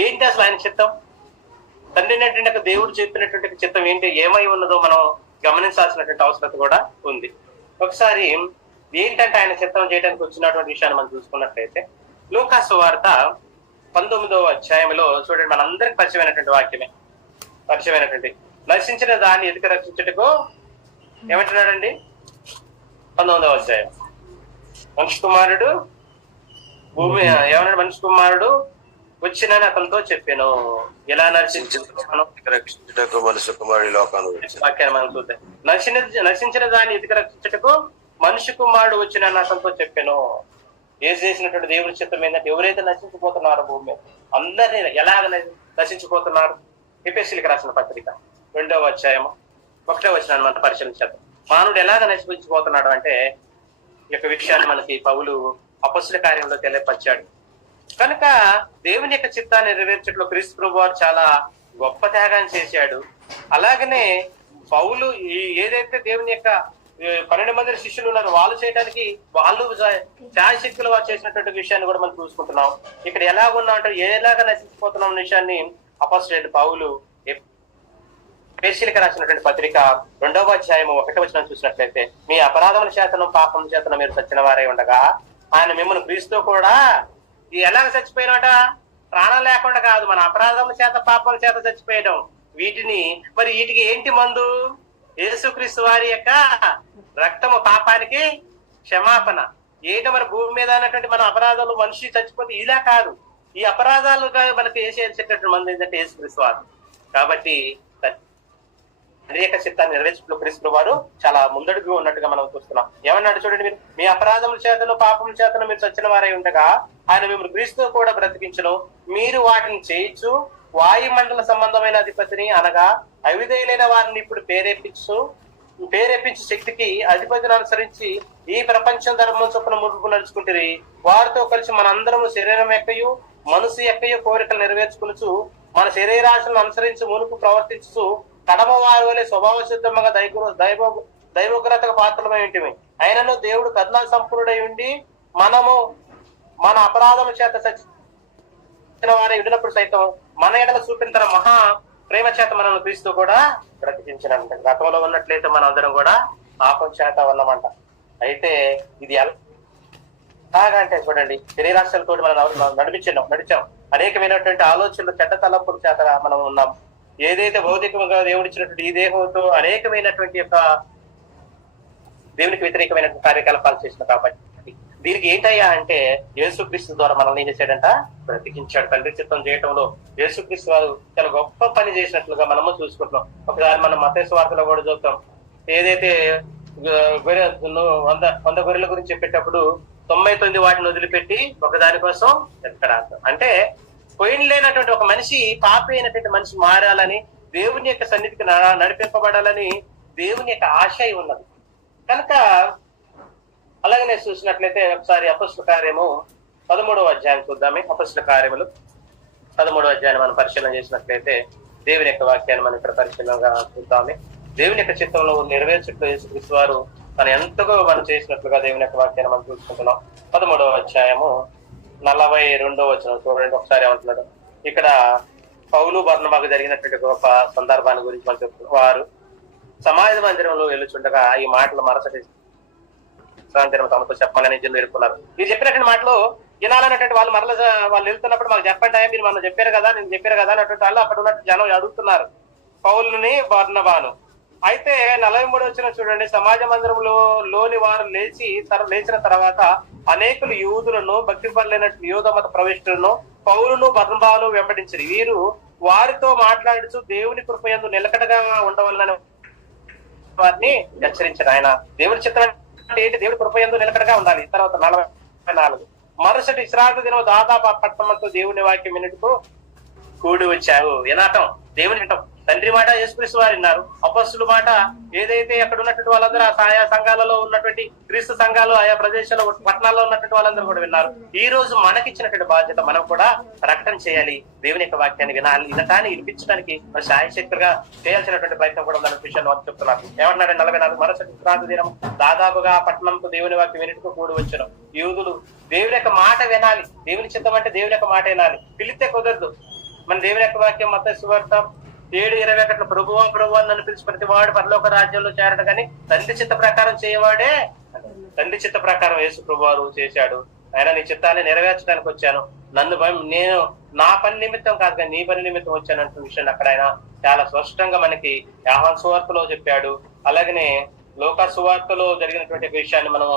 ఏంటి అసలు ఆయన చిత్తం? తండ్రి అయినటువంటి దేవుడు చెప్పినటువంటి చిత్తం ఏంటి, ఏమై ఉన్నదో మనం గమనించాల్సినటువంటి అవసరం కూడా ఉంది. ఒకసారి ఏంటంటే ఆయన చిత్తం చేయడానికి వచ్చినటువంటి విషయాన్ని మనం చూసుకున్నట్లయితే లూకా సువార్త 19వ అధ్యాయంలో చూడండి, మనందరికి పరిచయమైనటువంటి వాక్యమే, పరిచయమైనటువంటి నశించిన దాన్ని ఎదుక రక్షించుటకు ఏమంటున్నాడండి? 19వ అధ్యాయం, మనిషి కుమారుడు భూమి ఏమన్నాడు? మనిషి కుమారుడు వచ్చినని అతనితో చెప్పాను, ఎలా రక్షించుటకు మనిషి కుమారుడు లోకాన్ని వాక్యాన్ని మనం చూద్దాం. నశించిన దాన్ని ఎదుక రక్షించుటకు మనిషి కుమారుడు వచ్చినని అతనితో చెప్పాను. ఏసు చేసినటువంటి దేవుడి చిత్తం ఏంటంటే ఎవరైతే నశించిపోతున్నారో భూమి మీద అందరినీ ఎలాగ నశించిపోతున్నారు? ఎఫెసీయులకు రాసిన పత్రిక 2వ అధ్యాయము 1వ వచనాన్ని మనం పరిశీలించాము. మానవుడు ఎలాగ నశించిపోతున్నాడు అంటే ఈ యొక్క విషయాన్ని మనకి పౌలు అపొస్తలుల కార్యంలో తెలియపరిచాడు. కనుక దేవుని యొక్క చిత్తాన్ని నెరవేర్చడంలో క్రీస్తు ప్రభువు వారు చాలా గొప్ప త్యాగాన్ని చేశాడు. అలాగనే పౌలు ఏదైతే దేవుని యొక్క 12 మంది శిష్యులు ఉన్నారు, వాళ్ళు చేయడానికి వాళ్ళు ఛాయశక్తులు వారు చేసినటువంటి విషయాన్ని కూడా మనం చూసుకుంటున్నాం. ఇక్కడ ఎలాగున్నా అంటే ఎలాగ నశించిపోతున్నాం విషయాన్ని అపొస్తలుడైన పౌలు ఎఫెసీయులకు రాసినటువంటి పత్రిక 2వ అధ్యాయము 1వ వచనం చూసినట్లయితే, మీ అపరాధముల చేతను పాపం చేతను మీరు చచ్చిన వారై ఉండగా ఆయన మిమ్మల్ని క్రీస్తు కూడా ఎలాగ చచ్చిపోయినట? ప్రాణం లేకుండా కాదు, మన అపరాధముల చేత పాపముల చేత చచ్చిపోయడం. వీటికి ఏంటి మందు? యేసుక్రీస్తు వారి యొక్క రక్తము పాపానికి క్షమాపణ. ఏంటో మన భూమి మీద అన్నటువంటి మన అపరాధాలు మనిషి చచ్చిపోతే ఇలా కాదు, ఈ అపరాధాలుగా మనకు వేసేటటువంటి మంది ఏంటంటే యేసుక్రీస్తు వారు. కాబట్టి అనేక చిత్తాన్ని నెరవేర్చడంలో క్రీస్తు వారు చాలా ముందడుగు ఉన్నట్టుగా మనం చూస్తున్నాం. ఏమన్నాడు చూడండి, మీరు మీ అపరాధముల చేతను పాపముల చేతను మీరు చచ్చిన వారై ఉండగా ఆయన మిమ్మల్ని క్రీస్తు కూడా బ్రతికించును. మీరు వాటిని చేయించు వాయుమండల సంబంధమైన అధిపతిని అనగా అవిధేయులైన వారిని ఇప్పుడు ప్రేరేపించు శక్తికి అధిపతిని అనుసరించి ఈ ప్రపంచం ధర్మం చొప్పున ముడుపు నడుచుకుంటుంది. వారితో కలిసి మనందరము శరీరం ఎక్కయు మనసు ఎక్కయు కోరికలు నెరవేర్చుకునుచు మన శరీరాశలను అనుసరించి మునుపు ప్రవర్తించు కడమ వారి వలె స్వభావ సిద్ధముగా దైవోగ్రతకు పాత్రమై ఉంటుంది. అయినను దేవుడు కరుణా సంపూర్ణుడై ఉండి మనము మన అపరాధముల చేత చచ్చిన వారి ఉండినప్పుడు సైతం మన ఎడల చూపిన తన మహా ప్రేమ చేత మనల్ని క్రీస్తు కూడా బ్రతికించినంట. గతంలో ఉన్నట్లయితే మనం అందరం కూడా పాపం చేత ఉన్నమంట. అయితే ఇది ఎలాగంటే చూడండి, శరీరాశలతో మనం నడిచాం. అనేకమైనటువంటి ఆలోచనలు, చెడ్డ తలంపుల చేత మనం ఉన్నాం. ఏదైతే భౌతికంగా దేవుడిచ్చినటువంటి ఈ దేహంతో అనేకమైనటువంటి యొక్క దేవునికి వ్యతిరేకమైనటువంటి కార్యకలాపాలు చేసిన కాబట్టి దీనికి ఏంటయ్యా అంటే యేసుక్రీస్తు ద్వారా మనల్ని ఏం చేశాడంట? బ్రతికించాడు. తండ్రి చిత్తం చేయటంలో యేసుక్రీస్తు వారు చాలా గొప్ప పని చేసినట్లుగా మనము చూసుకుంటున్నాం. ఒకసారి మనం మత్తయి సువార్తలో కూడా చూస్తాం. ఏదైతే 100 గొర్రెల గురించి చెప్పేటప్పుడు 99 వాటిని వదిలిపెట్టి ఒకదాని కోసం వెతకడాలి. అంటే పోయిన లేనటువంటి ఒక మనిషి, పాపి అయినటువంటి మనిషి మారాలని, దేవుని యొక్క సన్నిధికి నడిపింపబడాలని దేవుని యొక్క ఆశ ఉన్నది. కనుక అలాగనే చూసినట్లయితే ఒకసారి అపొస్తలుల కార్యము 13వ అధ్యాయం చూద్దామే. అపొస్తలుల కార్యములు 13వ అధ్యాయాన్ని మనం పరిశీలన చేసినట్లయితే దేవుని యొక్క వాక్యాన్ని మనం ఇక్కడ పరిశీలనగా చూద్దామే. దేవుని యొక్క చిత్తంలో నెరవేర్చుటకు యేసుక్రీస్తు వారు తను ఎంతగా మనం చేసినట్లుగా దేవుని యొక్క వాక్యాన్ని మనం చూసుకుంటున్నాం. 13వ అధ్యాయము 42వ వచనం చూడండి. ఒకసారి ఏమంటున్నాడు ఇక్కడ? పౌలు బర్నబాకు జరిగినటువంటి గొప్ప సందర్భాన్ని గురించి మనం చెప్తున్నారు. వారు సమాజ మందిరంలో వెళ్ళుచుండగా ఈ మాటలు మరసటి తమతో చెప్పమని జనులు ఎదుర్కొన్నారు. మీరు చెప్పినటువంటి మాటలు వినాలన్నటువంటి వాళ్ళు వాళ్ళు వెళ్తున్నప్పుడు మాకు చెప్పండి, మీరు మనం చెప్పారు కదా, నేను చెప్పారు కదా అన్నటువంటి వాళ్ళు అక్కడ ఉన్నట్టు జనం అడుగుతున్నారు పౌలుని బర్నబాను. అయితే 43 వచ్చిన చూడండి, సమాజ మందిరంలోని వారు లేచిన తర్వాత అనేకులు యూదులను, భక్తి పరులైనట్టు యూద మత ప్రవేశులను పౌలును బర్నబాను వెంబడించారు. వీరు వారితో మాట్లాడుతూ దేవుని కృపయందు నిలకడగా ఉండవాలని వారిని హెచ్చరించారు. ఆయన దేవుని చిత్రం అంటే ఏంటి? దేవుడి కృపయందు నిలకడగా ఉండాలి. తర్వాత 44 మరుసటి విశ్రాంతి దినం దాదాపు పట్టణంతో దేవుని వాక్యం వినుటకు కూడి వచ్చారు. వినాటం, దేవుని వింటాం. తండ్రి మాట యేసుక్రీస్తు వారు విన్నారు. అపొస్తలుల మాట ఏదైతే అక్కడ ఉన్నటువంటి వాళ్ళందరూ ఆయా సంఘాలలో ఉన్నటువంటి క్రీస్తు సంఘాలు, ఆయా ప్రదేశాల్లో పట్టణాల్లో ఉన్నటువంటి వాళ్ళందరూ కూడా విన్నారు. ఈ రోజు మనకిచ్చినటువంటి బాధ్యత, మనం కూడా ప్రకటన చేయాలి. దేవుని యొక్క వాక్యాన్ని వినటాన్ని వినిపించడానికి మన శాయశక్తులుగా చేయాల్సినటువంటి ప్రయత్నం కూడా ఉందన్న విషయాన్ని వాళ్ళు చెప్తున్నారు. ఏమన్నాడు? 44 మరుసటి విశ్రాంతి దినం దాదాపుగా పట్టణంతో దేవుని వాక్యం వినుటకు కూడి వచ్చారు. యూదులు దేవుని యొక్క మాట వినాలి. దేవుని చిత్తం అంటే దేవుని యొక్క మాట వినాలి. పిలిస్తే కుదరదు. మన దేవుని యొక్క వాక్యం మత్తయి సువార్త 7:21 ప్రభువా ప్రభువా నన్ను పిలిచి ప్రతి వాడు పరలోక రాజ్యంలో చేరడు కానీ తండ్రి చిత్త ప్రకారం చేయవాడే. తండ్రి చిత్త ప్రకారం యేసు ప్రభువారు చేశాడు. ఆయన నీ చిత్తాన్ని నెరవేర్చడానికి వచ్చాను, నేను నా పని నిమిత్తం కాదు కానీ నీ పని నిమిత్తం వచ్చాను అంటున్న విషయాన్ని అక్కడ ఆయన చాలా స్పష్టంగా మనకి యోహాను సువార్తలో చెప్పాడు. అలాగనే లోకా సువార్తలో జరిగినటువంటి విషయాన్ని మనం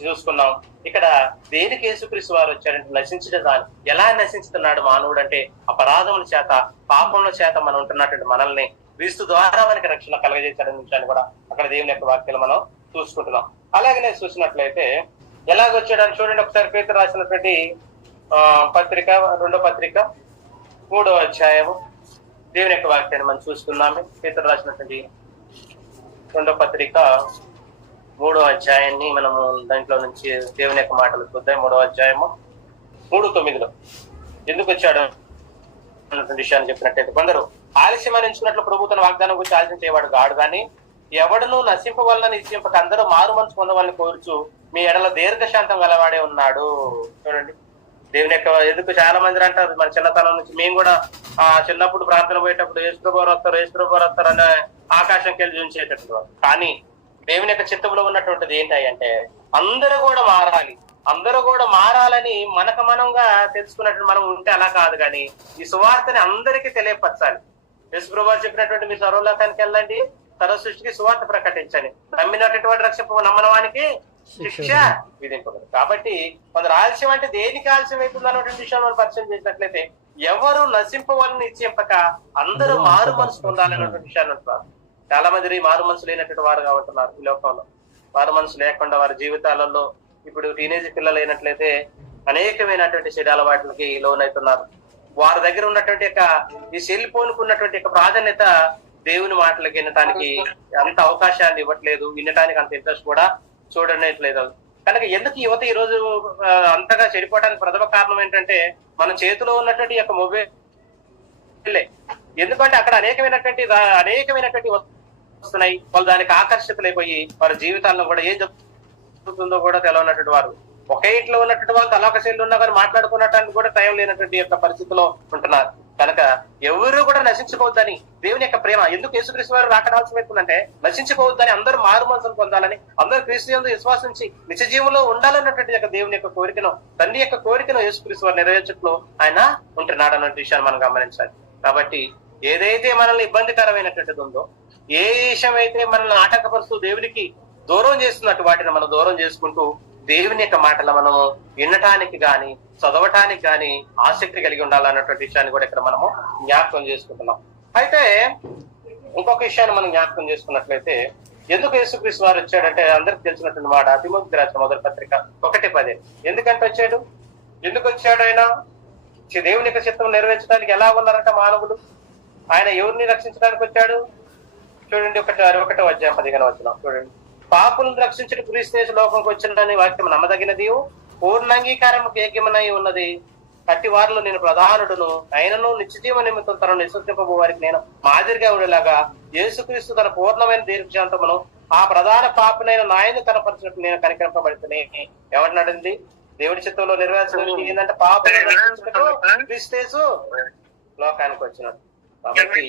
చూసుకున్నాం. ఇక్కడ దేనికి యేసుక్రీస్తు వారు వచ్చారంటే నశించడానికి. ఎలా నశించుతున్నాడు మానవుడు అంటే అపరాధముల చేత, పాపముల చేత మనం ఉంటున్నటువంటి మనల్ని క్రీస్తు ద్వారా మనకి రక్షణ కలగజేశాడనే విషయాన్ని కూడా అక్కడ దేవుని యొక్క వాక్యాలు మనం చూసుకుంటున్నాం. అలాగనే చూసినట్లయితే ఎలాగొచ్చాడని చూడండి ఒకసారి. పేతురు రాసినటువంటి పత్రిక 2వ పత్రిక 3వ అధ్యాయము దేవుని యొక్క వాక్యాన్ని మనం చూసుకుందాము. పేతురు రాసినటువంటి 2వ పత్రిక 3వ అధ్యాయాన్ని మనము దాంట్లో నుంచి దేవుని యొక్క మాటలు చూద్దాం. 3వ అధ్యాయము 3:9 ఎందుకు వచ్చాడు అన్నటువంటి విషయాన్ని చెప్పినట్టయితే, కొందరు ఆలస్యమనించుకున్నట్లు ప్రభు తన వాగ్దానం గురించి ఆలోచించేవాడు కాడు కానీ ఎవడను నశింపవలన నిశ్చయింపక అందరూ మారు మనసు పొందవాలని కోరుచు మీ ఎడల దీర్ఘశాంతం గలవాడే ఉన్నాడు. చూడండి దేవుని యొక్క ఎందుకు చాలా మంది అంటారు మన చిన్నతనం నుంచి. మేము కూడా చిన్నప్పుడు ప్రార్థన పోయేటప్పుడు యేసుప్రభువారు వస్తారు అనే ఆకాశంకి వెళ్ళి చూసేటట్టు. కానీ దేవుని యొక్క చిత్తంలో ఉన్నటువంటిది ఏంటంటే అందరూ కూడా మారాలని మనకు మనంగా తెలుసుకున్నట్టు మనం ఉంటే అలా కాదు. కానీ ఈ సువార్తని అందరికీ తెలియపరచాలి. యేసుప్రభువారు చెప్పినటువంటి మీరు సర్వలోకానికి వెళ్ళండి, సర్వ సృష్టికి సువార్త ప్రకటించండి, నమ్మినటువంటి వాడు రక్షింప, నమ్మని వానికి శిక్ష విధింపదు. కాబట్టి కొందరు ఆలస్యం అంటే దేనికి ఆలస్యం అవుతుంది అన్నటువంటి విషయం మనం పరిచయం చేసినట్లయితే ఎవరు నశింపవాలని నిశ్చయింపక అందరూ మారు మనసు పొందాలన్నటువంటి విషయాన్ని అంటున్నారు. చాలా మంది మారు మనసు లేనటువంటి వారుగా ఉంటున్నారు ఈ లోకంలో. మారు మనసు లేకుండా వారి జీవితాలలో ఇప్పుడు టీనేజ్ పిల్లలు అయినట్లయితే అనేకమైనటువంటి చెడు అలవాట్లకి లోనవుతున్నారు. వారి దగ్గర ఉన్నటువంటి యొక్క ఈ సెల్ ఫోన్ కు ఉన్నటువంటి యొక్క ప్రాధాన్యత దేవుని మాటలకి వినటానికి అంత అవకాశాన్ని ఇవ్వట్లేదు, వినటానికి అంత ఇంట్రెస్ట్ కూడా చూడట్లేదు. కనుక ఎందుకు యువత ఈ రోజు అంతగా చెడిపోవడానికి ప్రథమ కారణం ఏంటంటే మన చేతిలో ఉన్నటువంటి యొక్క మొబైల్. ఎందుకంటే అక్కడ అనేకమైనటువంటి వస్తున్నాయి. వాళ్ళు దానికి ఆకర్షితులైపోయి వారి జీవితాల్లో కూడా ఏం జరుగుతుందో కూడా తెలియనటువంటి వారు, ఒకే ఇంట్లో ఉన్నటువంటి వాళ్ళు తలొక శైలి ఉన్నా కానీ మాట్లాడుకున్నటానికి కూడా టైం లేనటువంటి యొక్క పరిస్థితిలో ఉంటున్నారు. కనుక ఎవరు కూడా నశించుకోవద్దని దేవుని యొక్క ప్రేమ ఎందుకు యేసుక్రీస్తు వారు రాకడాల్సి అవుతుందంటే నశించుకోవద్దని, అందరూ మారు మనసును పొందాలని, అందరూ క్రీస్తు యందు విశ్వాసించి నిత్య జీవంలో ఉండాలన్నటువంటి యొక్క దేవుని యొక్క కోరికను, తండ్రి యొక్క కోరికను యేసుక్రీస్తు వారు నెరవేర్చట్లో ఆయన ఉంటున్నాడు అన్న విషయాన్ని మనం గమనించాలి. కాబట్టి ఏదైతే మనల్ని ఇబ్బందికరమైనటువంటిది ఉందో, ఏ విషయం అయితే మనల్ని ఆటంకపరుస్తూ దేవునికి దూరం చేస్తున్నట్టు వాటిని మనం దూరం చేసుకుంటూ దేవుని యొక్క మాటలు మనము వినటానికి గాని చదవటానికి గాని ఆసక్తి కలిగి ఉండాలన్నటువంటి విషయాన్ని కూడా ఇక్కడ మనము జ్ఞాపకం చేసుకుంటున్నాం. అయితే ఇంకొక విషయాన్ని మనం జ్ఞాపకం చేసుకున్నట్లయితే ఎందుకు యేసుక్రీస్తు వారు వచ్చాడంటే అందరికి తెలిసినటువంటి మాట తిమోతికి రాసిన 1వ పత్రిక 1:10. ఎందుకు వచ్చాడు ఆయన? దేవుని యొక్క చిత్తం నెరవేర్చడానికి ఎలా ఉన్నారంట మానవులు? ఆయన ఎవరిని రక్షించడానికి వచ్చాడు? చూడండి 1వ అధ్యాయం 15వ వచనం చూడండి. పాపులను రక్షించడం క్రీస్తు లోకంకి వచ్చిందని వాక్యం నమ్మదగినది, పూర్ణ అంగీకారముకు యోగ్యమనై ఉన్నది. అట్టి వారిలో నేను ప్రధానుడును, ఆయనను నిత్యజీవ నిమిత్తం తనను విశ్వసింపబో వారికి నేను మాదిరిగా ఉండేలాగా యేసుక్రీస్తు తన పూర్ణమైన దీర్ఘశాంతమును ఆ ప్రధాన పాపనైన నాయను కనపరిచినట్టు నేను కనికరింపబడితేనే ఏమంటున్నాడండి? దేవుడి చిత్తంలో నెరవేర్చడం ఏంటంటే పాపను క్రీస్తు లోకానికి వచ్చినట్టు. కాబట్టి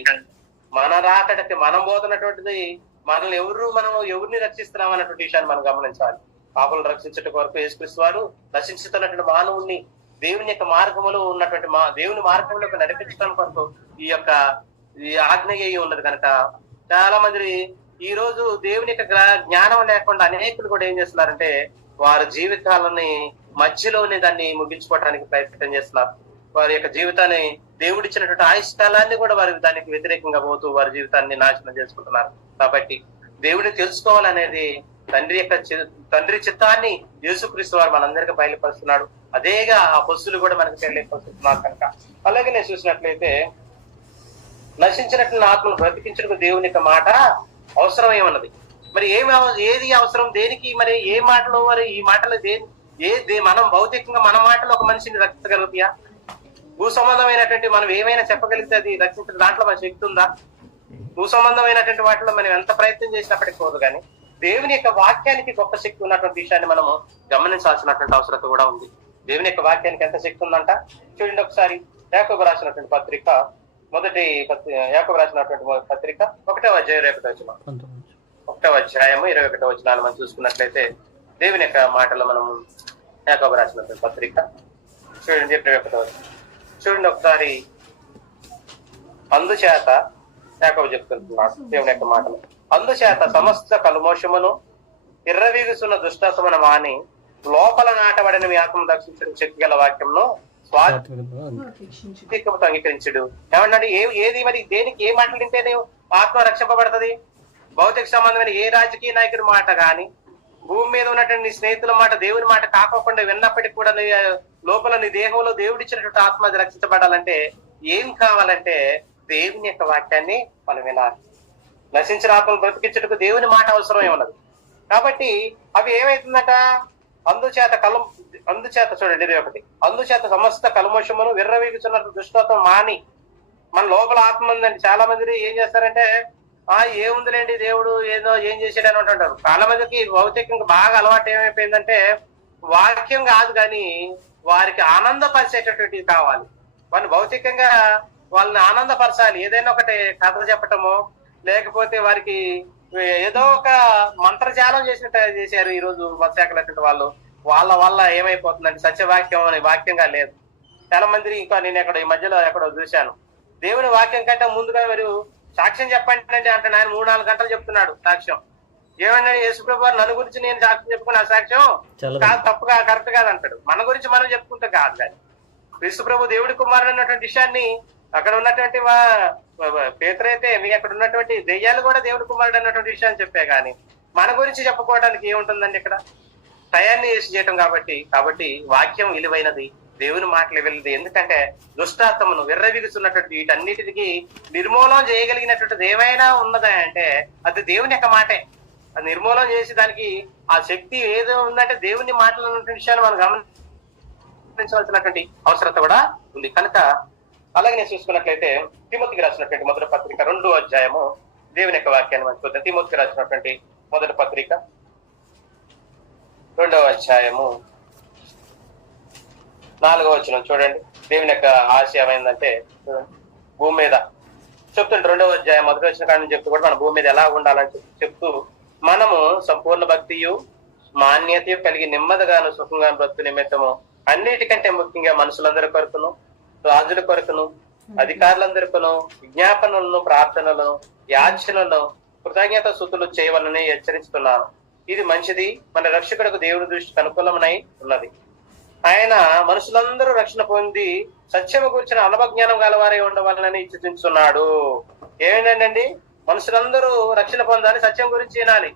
మన రాకడకి మనం పోతున్నటువంటిది మనల్ని ఎవరిని రక్షిస్తున్నాం అన్నటువంటి విషయాన్ని మనం గమనించాలి. పాపలను రక్షించడం కొరకు యేసుక్రీస్తు వారు రక్షించుతున్నటువంటి మానవుణ్ణి దేవుని యొక్క మార్గములో ఉన్నటువంటి దేవుని మార్గంలోకి నడిపించడం కొరకు ఈ ఆజ్ఞ ఉన్నది. కనుక చాలా మంది ఈ రోజు దేవుని యొక్క జ్ఞానం లేకుండా అనేకులు కూడా ఏం చేస్తున్నారంటే వారి జీవితాలని మధ్యలోనే దాన్ని ముగించుకోవడానికి ప్రయత్నం చేస్తున్నారు. వారి యొక్క జీవితాన్ని దేవుడిచ్చినటువంటి ఆయుష్కాలాన్ని కూడా వారి దానికి వ్యతిరేకంగా పోతూ వారి జీవితాన్ని నాశనం చేసుకుంటున్నారు. కాబట్టి దేవుడిని తెలుసుకోవాలనేది తండ్రి చిత్తాన్ని యేసుక్రీస్తు వారు మనందరికీ బయలుపరుస్తున్నాడు. అదేగా అపొస్తలులు కూడా మనకు తెలియపరుస్తున్నారు. కనుక అలాగే నేను చూసినట్లయితే నశించినట్లు ఆత్మను బ్రతికించడం దేవుని యొక్క మాట అవసరమై ఉన్నది. మరి ఏది అవసరం దేనికి? మరి ఏ మాటలో మరి ఈ మాటలు మనం భౌతికంగా మన మాటలో ఒక మనిషిని రక్షించగలుగుతాయా? భూ సంబంధమైనటువంటి మనం ఏమైనా చెప్పగలిగితే అది రక్షించడం దాంట్లో మన శక్తి ఉందా? భూ సంబంధమైనటువంటి వాటిలో మనం ఎంత ప్రయత్నం చేసినప్పటికీ పోదు. కానీ దేవుని యొక్క వాక్యానికి గొప్ప శక్తి ఉన్నటువంటి విషయాన్ని మనము గమనించాల్సినటువంటి అవసరం కూడా ఉంది. దేవుని యొక్క వాక్యానికి ఎంత శక్తి ఉందంట చూడండి ఒకసారి. యాకోబు రాసినటువంటి పత్రిక 1వ పత్రిక 1వ అధ్యాయం 21 మనం చూసుకున్నట్లయితే దేవుని యొక్క మాటలు మనము యాకోబు రాసిన పత్రిక చూడండి, చూడండి ఒకసారి. అందుచేత యాకోబు చెప్తున్నాడు దేవుని యొక్క మాటలు, అందుచేత సమస్త కల్మోషమును ఇర్రవీగుతున్న దుష్టత్వమును మాని లోపల నాటబడిన మీ ఆత్మ రక్షించడం శక్తి గల వాక్యంను స్వాధికముతో అంగీకరించుడు. ఏమన్నాడు? ఏది మరి దేనికి ఏ మాటలు వింటేనే ఆత్మ రక్షింపబడుతుంది? భౌతిక సంబంధమైన ఏ రాజకీయ నాయకుడి మాట గాని, భూమి మీద ఉన్నటువంటి స్నేహితుల మాట దేవుని మాట కాకోకుండా విన్నప్పటికీ కూడా లోపల నీ దేహంలో దేవుడిచ్చినటువంటి ఆత్మ రక్షించబడాలంటే ఏం కావాలంటే దేవుని యొక్క వాక్యాన్ని మనం వినాలి. నశించిన ఆత్మను బ్రతికించుటకు దేవుని మాట అవసరమే ఉన్నది. కాబట్టి అవి ఏమైతుందట? అందుచేత చూడండి 21, అందుచేత సమస్త కల్మోషమును విర్రవీగుచున్న దుష్టత్వం మాని. మన లోపల ఆత్మ ఉందండి. చాలా మంది ఏం చేస్తారంటే ఏముందిలేండి దేవుడు ఏదో ఏం చేసాడని అంటుంటారు. చాలా మందికి భౌతికంగా బాగా అలవాటు ఏమైపోయిందంటే వాక్యం కాదు కానీ వారికి ఆనందపరిచేటటువంటివి కావాలి. వాళ్ళు భౌతికంగా వాళ్ళని ఆనందపరచాలి. ఏదైనా ఒకటి కథ చెప్పటము, లేకపోతే వారికి ఏదో ఒక మంత్రజాలం చేసినట్టు చేశారు ఈ రోజు మత్స్యాకులటువంటి వాళ్ళు. వాళ్ళ వల్ల ఏమైపోతుందంటే సత్యవాక్యం అనే వాక్యంగా లేదు. చాలా మంది ఇంకా నేను ఈ మధ్యలో ఎక్కడో చూశాను, దేవుని వాక్యం కంటే ముందుగా మీరు సాక్ష్యం చెప్పండి అంటే ఆయన 3-4 గంటలు చెప్తున్నాడు సాక్ష్యం. ఏమన్నా యేసుప్రభు నన్ను గురించి నేను సాక్ష్యం చెప్పుకున్న సాక్ష్యం కాదు, తప్పుగా కరెక్ట్ కాదు అంటాడు. మన గురించి మనం చెప్పుకుంటే కాదు. కానీ యేసుప్రభు దేవుడి కుమారుడు అన్నటువంటి విషయాన్ని అక్కడ ఉన్నటువంటి పేతురైతే మీ అక్కడ ఉన్నటువంటి దెయ్యాలు కూడా దేవుడి కుమారుడు అన్నటువంటి విషయాన్ని చెప్పే కానీ మన గురించి చెప్పుకోవడానికి ఏముంటుందండి? ఇక్కడ టయాన్ని వేసి చేయటం. కాబట్టి వాక్యం విలువైనది, దేవుని మాటలు వెళ్ళదు. ఎందుకంటే దుష్టాత్మను విర్రవిగుతున్నటువంటి వీటన్నిటికి నిర్మూలన చేయగలిగినటువంటిది ఏమైనా ఉన్నదా అంటే అది దేవుని యొక్క మాటే. అది నిర్మూలన చేసి దానికి ఆ శక్తి ఏదో ఉందంటే దేవుని మాటలు ఉన్నటువంటి విషయాన్ని మనం గమనించవలసినటువంటి అవసరత కూడా ఉంది. కనుక అలాగే నేను చూసుకున్నట్లయితే తిమోతికి రాసినటువంటి మొదటి పత్రిక 2వ అధ్యాయము దేవుని యొక్క వాక్యాన్ని మనం చూద్దాం. తిమోతికి రాసినటువంటి మొదటి పత్రిక 2వ అధ్యాయము 4వ వచనం చూడండి. దేవుని యొక్క ఆశయం ఏంటంటే భూమి మీద చెప్తుంటే 2వ అధ్యాయం 1వ వచనం కానీ చెప్తూ కూడా మన భూమి మీద ఎలా ఉండాలని చెప్తూ మనము సంపూర్ణ భక్తియు మాన్యత కలిగి నెమ్మదిగాను సుఖంగా బ్రతుకు నిమిత్తము అన్నిటికంటే ముఖ్యంగా మనుషులందరి కొరకును, రాజుల కొరకును, అధికారులందరికను విజ్ఞాపనలను, ప్రార్థనలను, యాచనలను, కృతజ్ఞత స్తుతులు చేయవలని హెచ్చరిస్తున్నాను. ఇది మంచిది, మన రక్షకుడికి దేవుడి దృష్టికి అనుకూలమై ఉన్నది. ఆయన మనుషులందరూ రక్షణ పొంది సత్యము గురించిన అనుభజ్ఞానం గలవారై ఉండవాలని ఇచ్చిస్తున్నాడు. ఏమేంటండి? మనుషులందరూ రక్షణ పొందాలి, సత్యం గురించి వినాలి.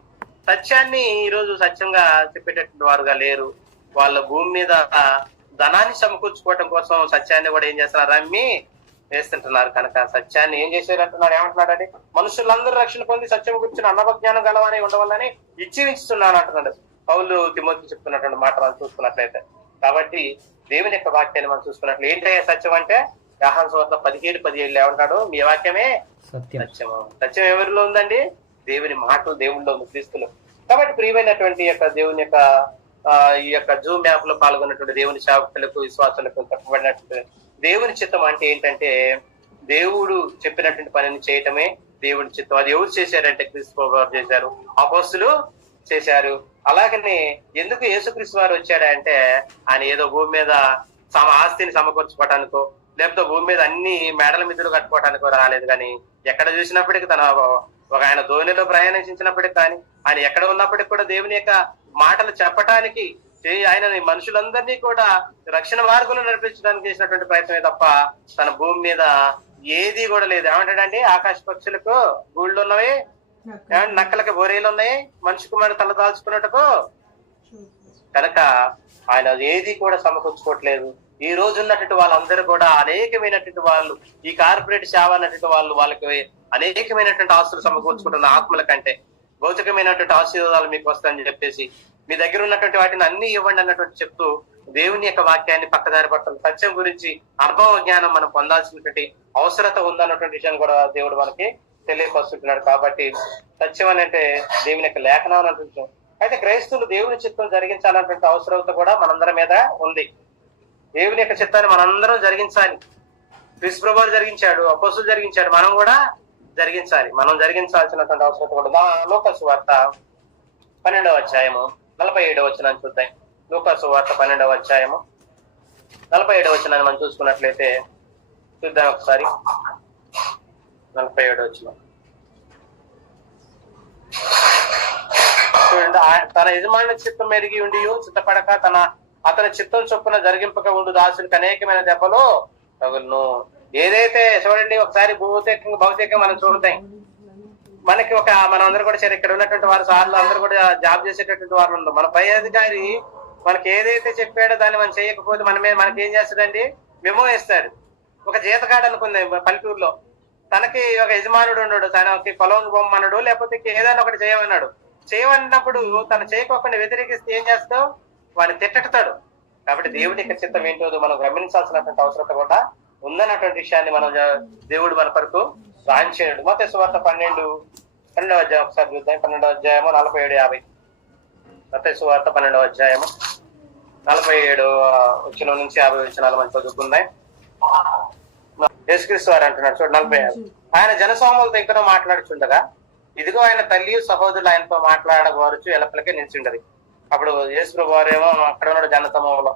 సత్యాన్ని ఈరోజు సత్యంగా చెప్పేటటువంటి వారుగా లేరు. వాళ్ళ భూమి మీద ధనాన్ని సమకూర్చుకోవటం కోసం సత్యాన్ని కూడా ఏం చేస్తున్నారు? రమ్మి వేస్తుంటున్నారు. కనుక సత్యాన్ని ఏం చేసేటట్టున్నారు? ఏమంటున్నాడండి? మనుషులందరూ రక్షణ పొంది సత్యం గురించిన అనుభజ్ఞానం గలవారై ఉండవాలని ఇచ్చిస్తున్నాను అంటున్నాడు పౌలు తిమోతికి చెప్తున్నటువంటి మాట మనం చూసుకున్నట్లయితే. కాబట్టి దేవుని యొక్క వాక్యాన్ని మనం చూసుకున్నట్లు ఏంటంటే సత్యం అంటే యోహాను సువార్త 17:17 ఏమంటాడు? మీ వాక్యమే సత్యము. సత్యం ఎవరిలో ఉందండి? దేవుని మాటలు దేవుళ్ళలో ఉంది, క్రీస్తులు. కాబట్టి ప్రియమైనటువంటి యొక్క దేవుని యొక్క ఈ యొక్క జూమ్ యాప్ లో పాల్గొన్నటువంటి దేవుని సేవకులకు, విశ్వాసులకు చెప్పబడినటువంటి దేవుని చిత్తం అంటే ఏంటంటే దేవుడు చెప్పినటువంటి పనిని చేయటమే దేవుని చిత్తం. అది ఎవరు చేశారంటే క్రీస్తు ప్రభువు చేశారు, అపోస్తులు చేశారు. అలాగనే ఎందుకు యేసుక్రీస్తు వారు వచ్చాడంటే ఆయన ఏదో భూమి మీద ఆస్తిని సమకూర్చుకోవటానికో, లేకపోతే భూమి మీద అన్ని మేడల మిద్దులు కట్టుకోవటానికో రాలేదు. కానీ ఎక్కడ చూసినప్పటికీ తన ఆయన ధోనిలో ప్రయాణించినప్పటికీ కానీ ఆయన ఎక్కడ ఉన్నప్పటికీ కూడా దేవుని యొక్క మాటలు చెప్పటానికి, ఆయన మనుషులందరినీ కూడా రక్షణ మార్గంలో నడిపించడానికి చేసినటువంటి ప్రయత్నమే తప్ప తన భూమి మీద ఏది కూడా లేదు. ఏమంటాడండి? ఆకాశ పక్షులకు గూళ్ళు ఉన్నవి, నక్కలకి బోరేలు ఉన్నాయి, మనిషి కుమారుడు తల దాల్చుకున్నట్టుకు. కనుక ఆయన ఏది కూడా సమకూర్చుకోవట్లేదు. ఈ రోజు ఉన్నటువంటి వాళ్ళందరూ కూడా అనేకమైనటువంటి వాళ్ళు, ఈ కార్పొరేట్ సేవ అన్నటువంటి వాళ్ళకి అనేకమైనటువంటి ఆస్తులు సమకూర్చుకుంటున్న ఆత్మల కంటే భౌతికమైనటువంటి ఆశీర్వాదాలు మీకు వస్తాయని చెప్పేసి మీ దగ్గర ఉన్నటువంటి వాటిని అన్ని ఇవ్వండి అన్నటువంటి చెప్తూ దేవుని యొక్క వాక్యాన్ని పక్కదారి పట్టాలి. సత్యం గురించి అనుభవ జ్ఞానం మనం పొందాల్సినటువంటి అవసరత ఉందన్నటువంటి విషయాన్ని కూడా దేవుడు మనకి తెలియపరుస్తున్నాడు. కాబట్టి సత్యం అంటే దేవుని యొక్క లేఖనం అన్నటువంటి. అయితే క్రైస్తవులు దేవుని చిత్తం జరిగించాలన్నటువంటి అవసరత కూడా మనందరి మీద ఉంది. దేవుని యొక్క చిత్తాన్ని మనందరం జరిగించాలి. క్రీస్తు ప్రభువు జరిగించాడు, అపోస్తులు జరిగించాడు, మనం కూడా జరిగించాలి. మనం జరిగించాల్సినటువంటి అవసరం కూడా. లోక సువార్త 12వ అధ్యాయము 47వ వచనాన్ని చూద్దాం. లూకా సువార్త 12వ అధ్యాయము 47వ వచనాన్ని మనం చూసుకున్నట్లయితే చూద్దాం ఒకసారి. 47వ వచనం చూడండి. తన యజమాని చిత్తం మెరిగి ఉండి చిత్తపడక అతని చిత్తం చొప్పున జరిగింపక ఉండు దాసునికి అనేకమైన దెబ్బలు తగులును. ఏదైతే చూడండి, ఒకసారి భౌతికంగా మనం చూడతాం. మనకి మనం అందరూ కూడా సరే, ఇక్కడ ఉన్నటువంటి వారు సార్లు అందరూ కూడా జాబ్ చేసేటటువంటి వారు ఉన్నారు. మన పై అధికారి మనకి ఏదైతే చెప్పాడో దాన్ని మనం చేయకపోతే మనకి ఏం చేస్తాడండి, మెమో వేస్తాడు. ఒక జీతగాడు అనుకుంది పల్లెటూరులో, తనకి ఒక యజమానుడు ఉన్నాడు, తనకి పొలం బొమ్మన్నాడు, లేకపోతే ఏదైనా ఒకటి చేయమన్నాడు. చేయమన్నప్పుడు తను చేయకోకుండా వ్యతిరేకిస్తే ఏం చేస్తావు, వాడిని తిట్టతాడు. కాబట్టి దేవుడి యొక్క చిత్తం ఏంటో మనం గమనించాల్సినటువంటి అవసరం కూడా ఉందన్నటువంటి విషయాన్ని మనం దేవుడు మన కొరకు రాయించాడు. మత్తయి సువార్త 12వ అధ్యాయం ఒకసారి చూద్దాం. 12వ అధ్యాయము 47-50. మత్తయి సువార్త 12వ అధ్యాయము 47 వచనం నుంచి 50 వచనాలు మనం చదువుకుందాం. యేసుక్రీస్తు వారు అంటున్నాడు చూడండి 45. ఆయన జనసమూహంతో ఇంకా మాట్లాడుచుండగా ఇదిగో ఆయన తల్లి సహోదరులు ఆయనతో మాట్లాడవరచు ఎలపలకే నిలిచిండదు. అప్పుడు యేసు ప్రభు వారేమో అక్కడ ఉన్నాడు జనసమూహంలో,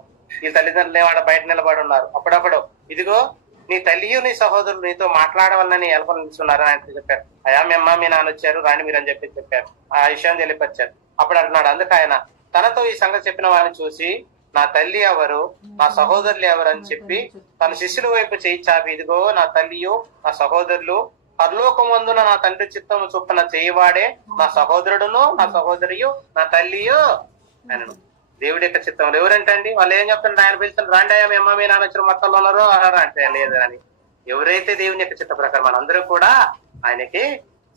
ఈ తల్లిదండ్రులు ఏమో బయట నిలబడి ఉన్నారు. అప్పుడప్పుడు ఇదిగో నీ తల్లియు నీ సహోదరులు నీతో మాట్లాడవాలని ఎలపలు నిలుచున్నారని ఆయన చెప్పారు. అయా మీ అమ్మ మీ నాన్న వచ్చారు రాని మీరు అని చెప్పారు. ఆ విషయాన్ని తెలియపరిచారు. అప్పుడు అంటున్నాడు, అందుకు ఆయన తనతో ఈ సంగతి చెప్పిన వారిని చూసి నా తల్లి ఎవరు నా సహోదరులు ఎవరు అని చెప్పి తన శిష్యుల వైపు చేయి చాపి ఇదిగో నా తల్లియు నా సహోదరులు పరలోకమందున నా తండ్రి చిత్తము చొప్పున చేయవాడే నా సహోదరుడును నా సహోదరియు నా తల్లియు అని. దేవుడి యొక్క చిత్తం ఎవరంటండి, వాళ్ళు ఏం చెప్తారు, ఆయన పిలుస్తారు రాండి అయ్యా మీ అమ్మ మీ నాన్న వచ్చిన మొత్తంలో ఉన్నారో అంటే లేదు అని. ఎవరైతే దేవుని యొక్క చిత్త ప్రకారం మనందరూ కూడా ఆయనకి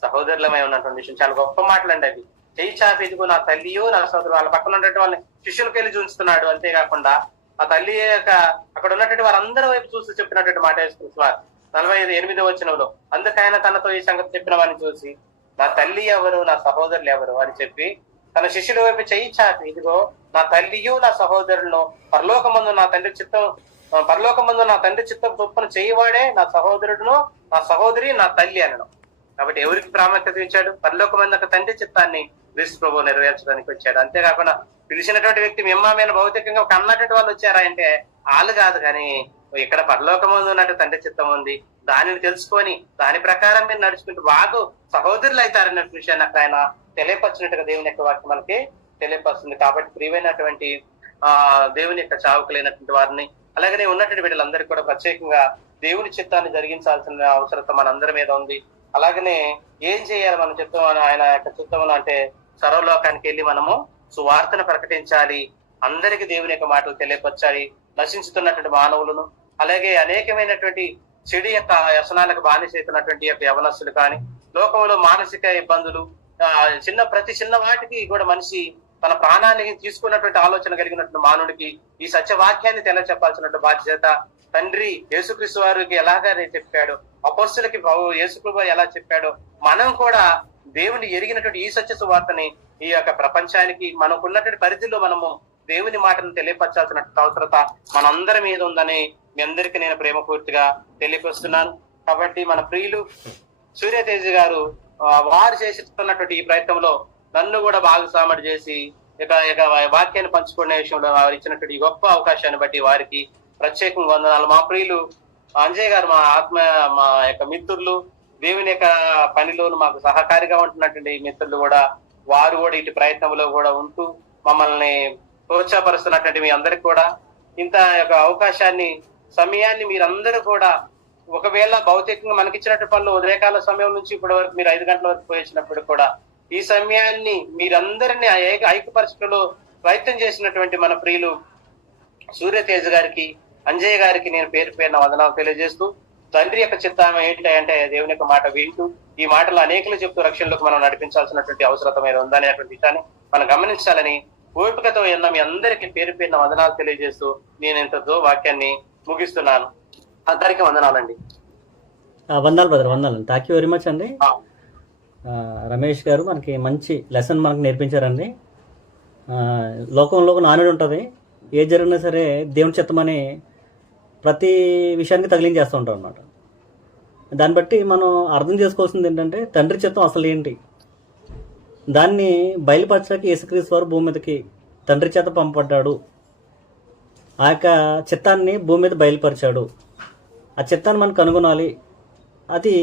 సహోదరులమై ఉన్నటువంటి విషయం చాలా గొప్ప మాటలండి అవి. చేయి చాపి ఇదిగో నా తల్లియు నా సహోదరు, వాళ్ళ పక్కన ఉన్నటువంటి వాళ్ళని శిష్యులకు వెళ్ళి చూస్తున్నాడు. అంతేకాకుండా ఆ తల్లి యొక్క అక్కడ ఉన్నటువంటి వారందరి వైపు చూసి చెప్పినటువంటి మాట వేసుకుంటున్నారు 48వ వచనంలో. అందుకైనా తనతో ఈ సంగతి చెప్పిన వారిని చూసి నా తల్లి ఎవరు నా సహోదరులు ఎవరు అని చెప్పి తన శిష్యుల వైపు చేయి చాపి ఇదిగో నా తల్లియు నా సహోదరులను పరలోకమందు నా తండ్రి చిత్తం చొప్పున చేయవాడే నా సహోదరుడును నా సహోదరి నా తల్లి అనడం. కాబట్టి ఎవరికి ప్రాముఖ్యత ఇచ్చాడు, పరలోకమందు ఒక తండ్రి చిత్తాన్ని క్రీస్తు ప్రభువు నెరవేర్చడానికి వచ్చాడు. అంతేకాకుండా పిలిచినటువంటి వ్యక్తి మిమ్మల్ని భౌతికంగా ఒక అన్నటువంటి వాళ్ళు వచ్చారా అంటే వాళ్ళు కాదు, కానీ ఇక్కడ పరలోకమందు ఉన్నట్టు తండ్రి చిత్తం ఉంది, దానిని తెలుసుకొని దాని ప్రకారం మీరు నడుచుకుంటూ బాగు సహోదరులు అవుతారన్న విషయాన్ని అక్కడ ఆయన తెలియపరిచినట్టుగా దేవుని యొక్క వాక్యం మనకి తెలియపరుస్తుంది. కాబట్టి ప్రియమైనటువంటి దేవుని యొక్క చావుకులైనటువంటి వారిని అలాగనే ఉన్నటువంటి బిడ్డలందరికీ కూడా ప్రత్యేకంగా దేవుని చిత్తాన్ని జరిగించాల్సిన అవసరత మనందరి మీద ఉంది. అలాగనే ఏం చేయాలి మన చిత్తం ఆయన యొక్క చిత్తం అంటే సర్వలోకానికి వెళ్ళి మనము సువార్తను ప్రకటించాలి, అందరికి దేవుని యొక్క మాటలు తెలియపరచాలి. నశించుతున్నటువంటి మానవులను అలాగే అనేకమైనటువంటి చెడు యొక్క వ్యసనాలకు బానిసైతున్నటువంటి యొక్క యవనస్తులు కానీ లోకంలో మానసిక ఇబ్బందులు ప్రతి చిన్న వాటికి కూడా మనిషి తన ప్రాణానికి తీసుకున్నటువంటి ఆలోచన కలిగినటువంటి మానవుడికి ఈ సత్యవాక్యాన్ని తెలియచెప్పాల్సినటువంటి బాధ్యత తండ్రి యేసుక్రీస్తు వారికి ఎలాగనే చెప్పాడు, అపొస్తలులకి యేసుక్రీస్తు ఎలా చెప్పాడో మనం కూడా దేవుని ఎరిగినటువంటి ఈ సత్య సువార్తని ఈ యొక్క ప్రపంచానికి మనకున్నటువంటి పరిధిలో మనము దేవుని మాటను తెలియపరచాల్సిన అవసరత మనందరి మీద ఉందని మీ అందరికీ నేను ప్రేమపూర్తిగా తెలియపరుస్తున్నాను. కాబట్టి మన ప్రియులు సూర్యతేజ గారు వారు చేస్తున్నటువంటి ఈ ప్రయత్నంలో నన్ను కూడా భాగస్వాముడు చేసి ఇక వాక్యాన్ని పంచుకునే విషయంలో వారు ఇచ్చినటువంటి ఈ గొప్ప అవకాశాన్ని బట్టి వారికి ప్రత్యేకంగా వందనాలు. మా ప్రియులు అంజయ్ గారు మా యొక్క మిత్రులు, దేవుని యొక్క పనిలోను మాకు సహకారిగా ఉంటున్నటువంటి మిత్రులు కూడా వారు కూడా ఇటు ప్రయత్నంలో కూడా ఉంటూ మమ్మల్ని ప్రోత్సాహపరుస్తున్నటువంటి మీ అందరికి కూడా ఇంత యొక్క అవకాశాన్ని సమయాన్ని మీరందరూ కూడా ఒకవేళ భౌతికంగా మనకిచ్చినట్టు పనులు ఉదయకాల సమయం నుంచి ఇప్పటి వరకు మీరు 5 గంటల వరకు పోయించినప్పుడు కూడా ఈ సమయాన్ని మీరందరినీ ఐక్యపరచడంలో ప్రయత్నం చేసినటువంటి మన ప్రియులు సూర్యతేజ గారికి అంజయ్య గారికి నేను పేరు పేరున వందనాలు తెలియజేస్తూ తండ్రి యొక్క చిత్తం ఏంటంటే దేవుని యొక్క మాట వింటూ ఈ మాటలు అనేకలు చెప్తూ రక్షణలోకి మనం నడిపించాల్సినటువంటి అవసరత మీద ఉందనేటువంటి విషయాన్ని మనం గమనించాలని ఓపికతో ఉన్న మీ అందరికీ పేరు పేరున వందనాలు తెలియజేస్తూ నేను ఇంతతో వాక్యాన్ని ముగిస్తున్నాను. అందరికీ వందనాలండి. వందనాలు బ్రదర్, వందనాలు. థ్యాంక్ యూ వెరీ మచ్ అండి. రమేష్ గారు మనకి మంచి లెసన్ మనకు నేర్పించారండి. లోకంలో నానుడి ఉంటుంది, ఏ జరిగినా సరే దేవుని చిత్తమని ప్రతి విషయానికి తగిలించేస్తూ ఉంటాం అన్నమాట. దాన్ని బట్టి మనం అర్థం చేసుకోవాల్సింది ఏంటంటే తండ్రి చిత్తం అసలు ఏంటి, దాన్ని బయలుపరచడానికి యేసుక్రీస్తు వారు భూమి మీదకి తండ్రి చేత పంపబడ్డాడు. ఆ యొక్క చిత్తాన్ని భూమి మీద బయలుపరిచాడు. ఆ చిత్తాన్ని మనం కనుగొనాలి. అది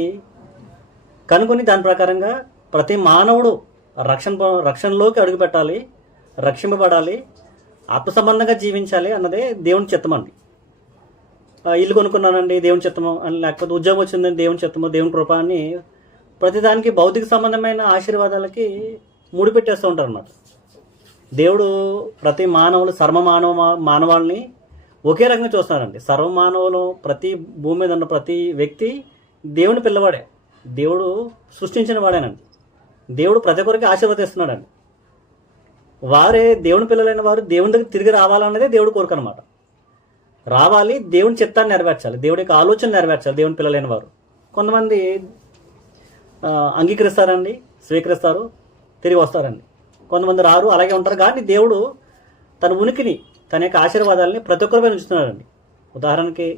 కనుగొని దాని ప్రకారంగా ప్రతి మానవుడు రక్షణలోకి అడుగుపెట్టాలి, రక్షింపబడాలి, ఆత్మ సంబంధంగా జీవించాలి అన్నదే దేవుని చిత్తం అండి. ఇల్లు కొనుక్కున్నానండి దేవుని చిత్తము అని, లేకపోతే ఉద్యోగం వచ్చిందని దేవుని చిత్తము, దేవుని కృప అని ప్రతిదానికి భౌతిక సంబంధమైన ఆశీర్వాదాలకి ముడిపెట్టేస్తూ ఉంటారు అన్నమాట. దేవుడు ప్రతి మానవాళ్ళని ఒకే రకంగా చూస్తున్నారండి. సర్వమానవులు, ప్రతి భూమి మీద ఉన్న ప్రతి వ్యక్తి దేవుని పిల్లవాడే, దేవుడు సృష్టించిన వాడేనండి. దేవుడు ప్రతి ఒక్కరికి ఆశీర్వదిస్తున్నాడండి. వారే దేవుని పిల్లలైన వారు దేవుని దగ్గర తిరిగి రావాలన్నదే దేవుడు కోరిక అనమాట. రావాలి, దేవుని చిత్తాన్ని నెరవేర్చాలి, దేవుడి యొక్క ఆలోచన నెరవేర్చాలి దేవుని పిల్లలైన వారు. కొంతమంది అంగీకరిస్తారండి, స్వీకరిస్తారు, తిరిగి వస్తారండి. కొంతమంది రారు, అలాగే ఉంటారు. కానీ దేవుడు తన ఉనికిని, తన యొక్క ఆశీర్వాదాలని ప్రతి ఒక్కరిపై ఉంచుతున్నాడండి. ఉదాహరణకి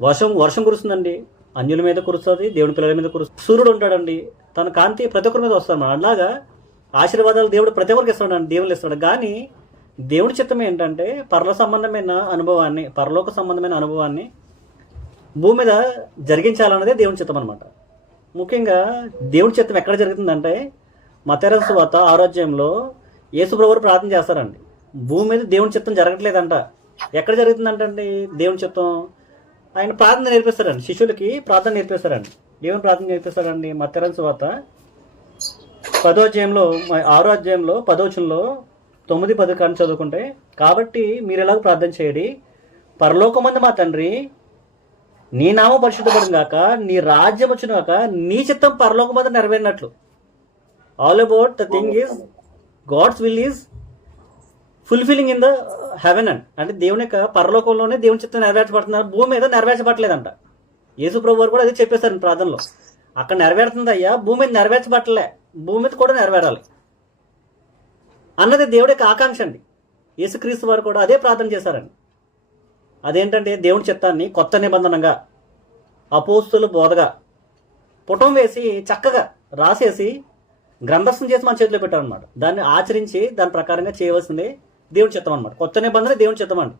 వర్షం కురుస్తుందండి, అన్యుల మీద కురుస్తుంది, దేవుని పిల్లల మీద కురుస్తుంది. సూర్యుడు ఉంటాడండి, తన కాంతి ప్రతి ఒక్కరి మీద వస్తాడు. అలాగా ఆశీర్వాదాలు దేవుడు ప్రతి ఒక్కరికి ఇస్తాడండి, దేవుళ్ళు ఇస్తాడు. కానీ దేవుడి చిత్తం ఏంటంటే పరలోక సంబంధమైన అనుభవాన్ని భూమి మీద జరిగించాలన్నదే దేవుని చిత్తం అనమాట. ముఖ్యంగా దేవుడి చిత్తం ఎక్కడ జరుగుతుందంటే మత్తయి సువార్త 6వ అధ్యాయంలో యేసుప్రభువు ప్రార్థన చేస్తారండి. భూమి మీద దేవుని చిత్తం జరగట్లేదంట. ఎక్కడ జరుగుతుందంటండి దేవుని చిత్తం? ఆయన ప్రార్థన నేర్పిస్తారండి, శిష్యులకి ప్రార్థన నేర్పిస్తారండి. దేవుని ప్రార్థన నేర్పిస్తారండి. మత్తయి సువార్త 6వ అధ్యాయంలో 10వ వచనంలో 9-10 కానీ చదువుకుంటే, కాబట్టి మీరు ఎలాగో ప్రార్థన చేయండి, పరలోకమందు మా తండ్రి, నీ నామం పరిశుద్ధపడిన గాక, నీ రాజ్యం వచ్చిన గాక, నీ చిత్తం పరలోకమందు నెరవేరినట్లు. All about the thing is God's will is fulfilling in the heaven అంటే దేవుని యొక్క పరలోకంలోనే దేవుని చిత్తం నెరవేర్చబడుతున్నారు, భూమి మీద నెరవేర్చబట్టలేదంట. యేసు ప్రభు వారు కూడా అదే చెప్పేశారు ప్రార్థనలో. అక్కడ నెరవేరుతుంది అయ్యా, భూమి మీద నెరవేర్చబట్టలే, భూమి మీద కూడా నెరవేరాలి అన్నది దేవుడి యొక్క ఆకాంక్ష అండి. యేసుక్రీస్తు వారు కూడా అదే ప్రార్థన చేశారండి. అదేంటంటే దేవుని చిత్తాన్ని కొత్త నిబంధనగా, అపోస్తుల బోధగా పుటం వేసి చక్కగా రాసేసి గ్రంథస్థం చేసి మన చేతిలో పెట్టారనమాట. దాన్ని ఆచరించి దాని ప్రకారంగా చేయవలసిందే దేవుని చిత్తం అనమాట. కొత్త నిబంధన దేవుని చిత్తం అండి.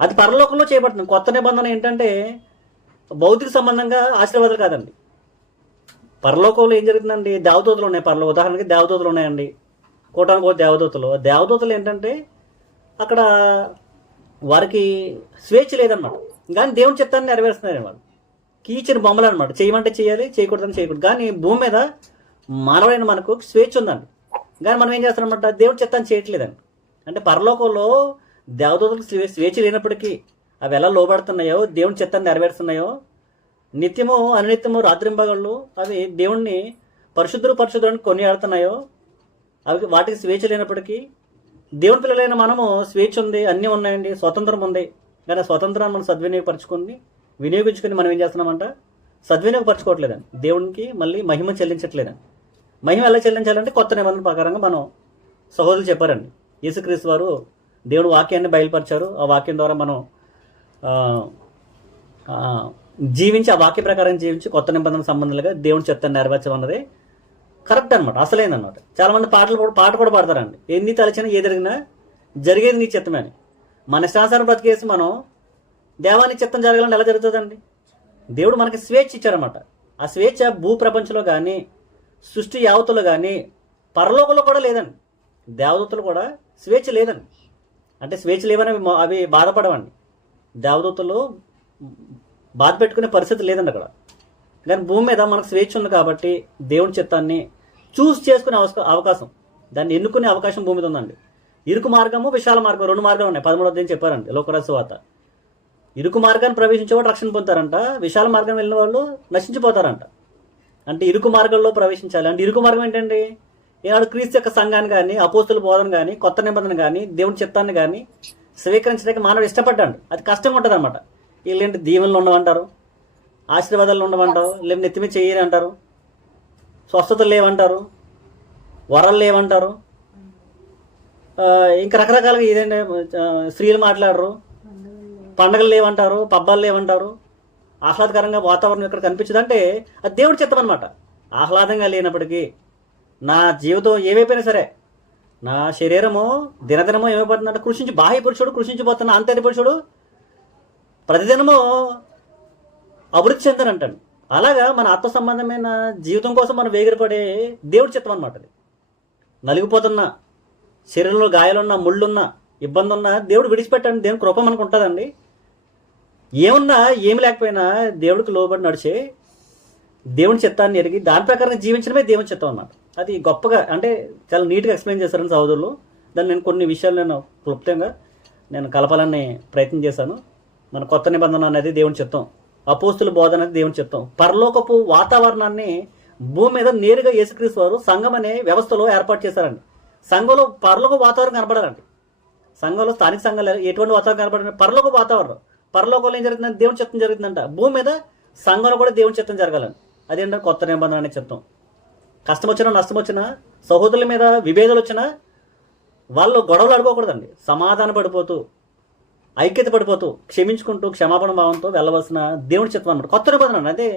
అది పరలోకంలో చేయబడుతుంది. కొత్త నిబంధన ఏంటంటే భౌతిక సంబంధంగా ఆశీర్వాదాలు కాదండి. పరలోకంలో ఏం జరుగుతుందండి? దేవదూతలు ఉన్నాయి. ఉదాహరణకి దేవదూతలు ఉన్నాయండి, కోటానికి దేవదూతలు ఏంటంటే అక్కడ వారికి స్వేచ్ఛ లేదన్నమాట. కానీ దేవుని చిత్తాన్ని నెరవేరుస్తున్నారు వాళ్ళు. కీచిన బొమ్మలు అనమాట. చేయమంటే చేయాలి, చేయకూడదని చేయకూడదు. కానీ భూమి మీద మానవుడైన మనకు స్వేచ్ఛ ఉందండి. కానీ మనం ఏం చేస్తామన్నమాట, దేవుని చిత్తాన్ని చేయట్లేదండి. అంటే పరలోకంలో దేవదూతలకు స్వేచ్ఛ లేనప్పటికీ అవి ఎలా లోబడుతున్నాయో, దేవుని చిత్తాన్ని నెరవేరుస్తున్నాయో, నిత్యము అనిత్యము రాత్రింబగళ్ళు అవి దేవుణ్ణి పరిశుద్ధుడు కొనియాడుతున్నాయో, అవి వాటికి స్వేచ్ఛ లేనప్పటికీ దేవుని పిల్లలైన మనము స్వేచ్ఛ ఉంది, అన్నీ ఉన్నాయండి, స్వతంత్రం ఉంది. కానీ స్వతంత్రాన్ని మనం వినియోగించుకుని మనం ఏం చేస్తున్నామంట, సద్వినియోగపరచుకోవట్లేదండి. దేవునికి మళ్ళీ మహిమ చెల్లించట్లేదండి. మహిమ ఎలా చెల్లించాలంటే కొత్త నిబంధన ప్రకారంగా మనం సహోదరులు చెప్పారండి. యేసుక్రీస్తు వారు దేవుడు వాక్యాన్ని బయలుపరిచారు. ఆ వాక్యం ద్వారా మనం జీవించి, ఆ వాక్య ప్రకారం జీవించి కొత్త నిబంధన సంబంధాలుగా దేవుని చిత్తాన్ని నెరవేర్చమన్నదే కరెక్ట్ అనమాట, అసలైందనమాట. చాలా మంది పాట కూడా పాడతారండి, ఎన్ని తలచినా ఏ జరిగినా జరిగేది నీ చిత్తమే అని. మన ఇష్టానుసారం బ్రతికేసి మనం దేవాని చిత్తం జరగాలని ఎలా జరుగుతుందండి? దేవుడు మనకి స్వేచ్ఛ ఇచ్చారన్నమాట. ఆ స్వేచ్ఛ భూప్రపంచంలో కానీ, సృష్టి యావతులు కానీ, పరలోకంలో కూడా లేదండి. దేవదూతలు కూడా స్వేచ్ఛ లేదండి. అంటే స్వేచ్ఛ లేవని అవి బాధపడవండి. దేవదూతలు బాధ పెట్టుకునే పరిస్థితి లేదండి అక్కడ. కానీ భూమి మీద మనకు స్వేచ్ఛ ఉంది కాబట్టి దేవుని చిత్తాన్ని చేసుకునే అవకాశం, దాన్ని ఎన్నుకునే అవకాశం భూమి మీద ఉందండి. ఇరుకు మార్గము, విశాల మార్గం, 2 మార్గాలు ఉన్నాయి. 13వ అధ్యాయం చెప్పారండి లోకరాజు సువార్త. ఇరుకు మార్గాన్ని ప్రవేశించే వాళ్ళు రక్షణ పొందుతారంట, విశాల మార్గం వెళ్ళిన వాళ్ళు నశించిపోతారంట. అంటే ఇరుకు మార్గంలో ప్రవేశించాలి. అంటే ఇరుకు మార్గం ఏంటండి? ఈనాడు క్రీస్తు యొక్క సంఘాన్ని కానీ, అపోస్తుల బోధన కానీ, కొత్త నిబంధన కానీ, దేవుని చిత్తాన్ని కానీ స్వీకరించడానికి మానవుడు ఇష్టపడ్డాడు. అది కష్టంగా ఉంటుంది అనమాట. వీళ్ళేంటి దీవెనలు ఉండమంటారు, ఆశీర్వాదాలు ఉండమంటారు, లేదు నెత్తిమీ చెయ్యని అంటారు, స్వస్థతలు లేవంటారు, వరాలు లేవంటారు, ఇంకా రకరకాలుగా ఇదేంటి స్త్రీలు మాట్లాడరు, పండగలు లేవంటారు, పబ్బాలు లేవంటారు, ఆహ్లాదకరంగా వాతావరణం ఇక్కడ కనిపించదంటే అది దేవుడి చిత్తం అనమాట. ఆహ్లాదంగా లేనప్పటికీ, నా జీవితం ఏమైపోయినా సరే నా శరీరము దినదినము ఏమైపోతుందంటే కృషించి బాహ్య పురుషుడు కృషించిపోతున్న అంతటి పురుషుడు ప్రతిదినము అభివృద్ధి చెందనంటాడు. అలాగా మన ఆత్మ సంబంధమైన జీవితం కోసం మనం వేగిరపడే దేవుడి చిత్తం అనమాట. అది నలిగిపోతున్న శరీరంలో గాయాలున్న ముళ్ళున్న ఇబ్బంది ఉన్న దేవుడు విడిచిపెట్టండి. దేవుని కృప మనకు ఉంటుందండి. ఏమున్నా ఏమి లేకపోయినా దేవుడికి లోబడి నడిచే దేవుని చిత్తాన్ని ఎరిగి దాని ప్రకారం జీవించడమే దేవుని చిత్తం అన్నమాట. అది గొప్పగా అంటే చాలా నీట్గా ఎక్స్ప్లెయిన్ చేశారని సహోదరులు. దాన్ని నేను కొన్ని విషయాలు నేను క్లుప్తంగా నేను కలపాలని ప్రయత్నం చేశాను. మన కొత్త నిబంధన అనేది దేవుని చిత్తం, అపోస్తుల బోధన అనేది దేవుని చిత్తం. పరలోకపు వాతావరణాన్ని భూమి మీద నేరుగా యేసుక్రీస్తు వారు సంఘం అనే వ్యవస్థలో ఏర్పాటు చేశారండి. సంఘంలో పరలోక వాతావరణం కనబడాలండి. సంఘంలో స్థానిక సంఘాలు ఎటువంటి వాతావరణం కనబడాలి? పరలోక వాతావరణం. పరలోకంలో ఏం జరుగుతుందంటే దేవుని చిత్తం జరుగుతుందంట. భూమి మీద సంఘంలో కూడా దేవుని చిత్తం జరగాలని. అదేంటంటే కొత్త నిబంధన అనే చిత్తం. కష్టం వచ్చినా నష్టం వచ్చినా సహోదరుల మీద విభేదాలు వచ్చినా వాళ్ళు గొడవలు ఆడుకోకూడదండి. సమాధాన పడిపోతూ ఐక్యత పడిపోతూ క్షమించుకుంటూ క్షమాపణ భావంతో వెళ్ళవలసిన దేవుని చిత్తం అనమాట. కొత్త నిబంధన అదే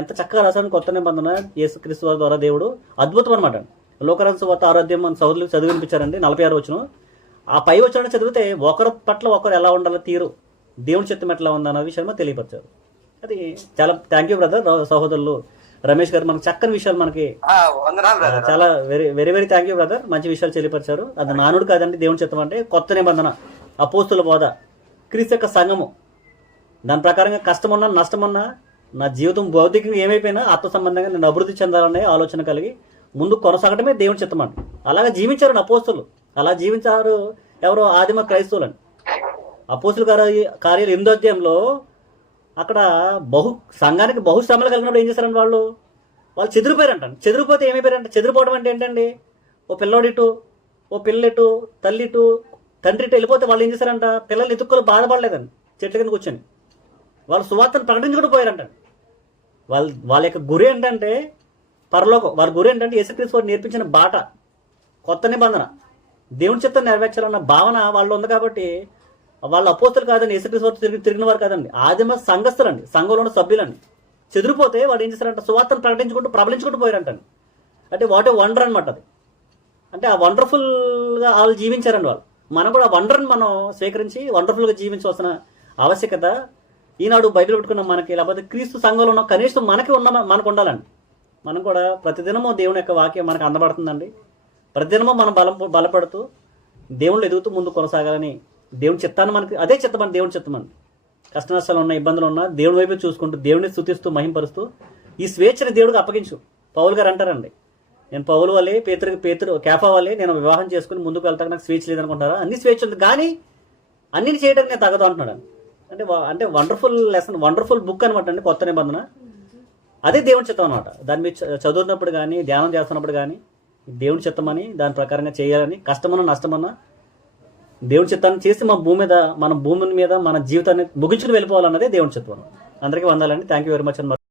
ఎంత చక్కగా రాశాను. కొత్త నిబంధన యేసుక్రీస్తు వారి ద్వారా దేవుడు అద్భుతం అనమాట. లోకరాజు సువార్త ఆరోగ్యం మన సహోదరులు చదివినిపించారండి 46 వచనం. ఆ పై వచనం చదివితే ఒకరి పట్ల ఒకరు ఎలా ఉండాలో తీరు దేవుని చిత్తం ఎట్లా ఉందన్న విషయం తెలియపరిచారు. అది చాలా థ్యాంక్ యూ బ్రదర్. సహోదరులు రమేష్ గారు మనకు చక్కని విషయాలు మనకి చాలా very very very thank you brother. మంచి విషయాలు తెలియపరిచారు. అది నానుడు కాదండి దేవుని చిత్తం అంటే. కొత్త నిబంధన అపోస్తుల బోధ క్రీస్తు యొక్క సంఘము. దాని ప్రకారంగా కష్టమున్నా నష్టమున్నా నా జీవితం భౌతికంగా ఏమైపోయినా ఆత్మ సంబంధంగా నేను అభివృద్ధి చెందాలనే ఆలోచన కలిగి ముందు కొనసాగడమే దేవుని చిత్తం అంట. అలాగా జీవించారు అపోస్తులు. అలా జీవించారు ఎవరో ఆదిమ క్రైస్తవులని. అపోస్తుల కార్యాలు 8వ అధ్యాయంలో అక్కడ సంఘానికి బహుశ్రమలు కలిగినప్పుడు ఏం చేశారంటే వాళ్ళు చెదిరిపోయారంట. చెదిరిపోతే ఏమైపోయారంట? చెదిరిపోవడం అంటే ఏంటండి? ఓ పిల్లోడిటు, ఓ పిల్లెటు, తల్లిటు, తండ్రిటు వెళ్ళిపోతే వాళ్ళు ఏం చేశారంట? పిల్లలు ఎత్తుక్కోలు బాధపడలేదండి. చెట్ల కింద కూర్చొని వాళ్ళు సువార్తను ప్రకటించుకుంటూ పోయారంట. వాళ్ళ యొక్క గురి ఏంటంటే పరలోకం. వారి గురి ఏంటంటే యేసుక్రీస్తు వారు నేర్పించిన బాట, కొత్త నిబంధన, దేవుని చిత్తం నెరవేర్చాలన్న భావన వాళ్ళు ఉంది. కాబట్టి వాళ్ళు అపోస్తులు కాదండి, యేసుక్రీస్తు వారు తిరిగిన వారు కాదండి, ఆదిమ సంఘస్థులండి, సంఘంలో ఉన్న సభ్యులండి. చెదిరిపోతే వాళ్ళు ఏం చేశారంట? సువార్తను ప్రకటించుకుంటూ ప్రబలించుకుంటూ పోయారంటండి. అంటే వాట్ ఏ వండర్ అనమాట అది. అంటే ఆ వండర్ఫుల్గా వాళ్ళు జీవించారండి వాళ్ళు. మనం కూడా ఆ వండర్ని మనం స్వీకరించి వండర్ఫుల్గా జీవించవలసిన ఆవశ్యకత ఈనాడు బైబిల్ పెట్టుకున్న మనకి, లేకపోతే క్రీస్తు సంఘంలో ఉన్న కనీసం మనకు ఉండాలండి. మనం కూడా ప్రతిదినము దేవుని యొక్క వాక్యం మనకు అందబడుతుందండి. ప్రతిదినము మనం బలపడుతూ దేవుళ్ళు ఎదుగుతూ ముందు కొనసాగాలని దేవుని చిత్తాన్ని మనకి అదే చిత్తం అండి. దేవుని చిత్తం అండి. కష్ట నష్టాలు ఉన్న ఇబ్బందులు ఉన్నా దేవుడి వైపు చూసుకుంటూ దేవుడిని స్తుతిస్తూ మహింపరుస్తూ ఈ స్వేచ్ఛని దేవుడికి అప్పగించు. పౌలు గారు అంటారండి, నేను పౌలు వల్లే పేతురు కేఫా వల్లే నేను వివాహం చేసుకుని ముందుకు వెళ్తాక నాకు స్వేచ్ఛ లేదనుకుంటారా? అన్ని స్వేచ్ఛ ఉంది కానీ అన్నిని చేయడానికి నేను తగదు అంటున్నాడు. అంటే వండర్ఫుల్ లెసన్, వండర్ఫుల్ బుక్ అనమాట అండి కొత్త నిబంధన. అదే దేవుని చిత్తం అనమాట. దాని మీద చదువుతున్నప్పుడు కానీ ధ్యానం చేస్తున్నప్పుడు కానీ దేవుని చిత్తమని దాని ప్రకారంగా చేయాలని, కష్టమన్నా నష్టమన్నా దేవుని చిత్తాన్ని చేసి మన భూమి మీద మన జీవితాన్ని ముగించుకుని వెళ్ళిపోవాలన్నదే దేవుని చిత్తం. అందరికీ వందాలండి. Thank you very much.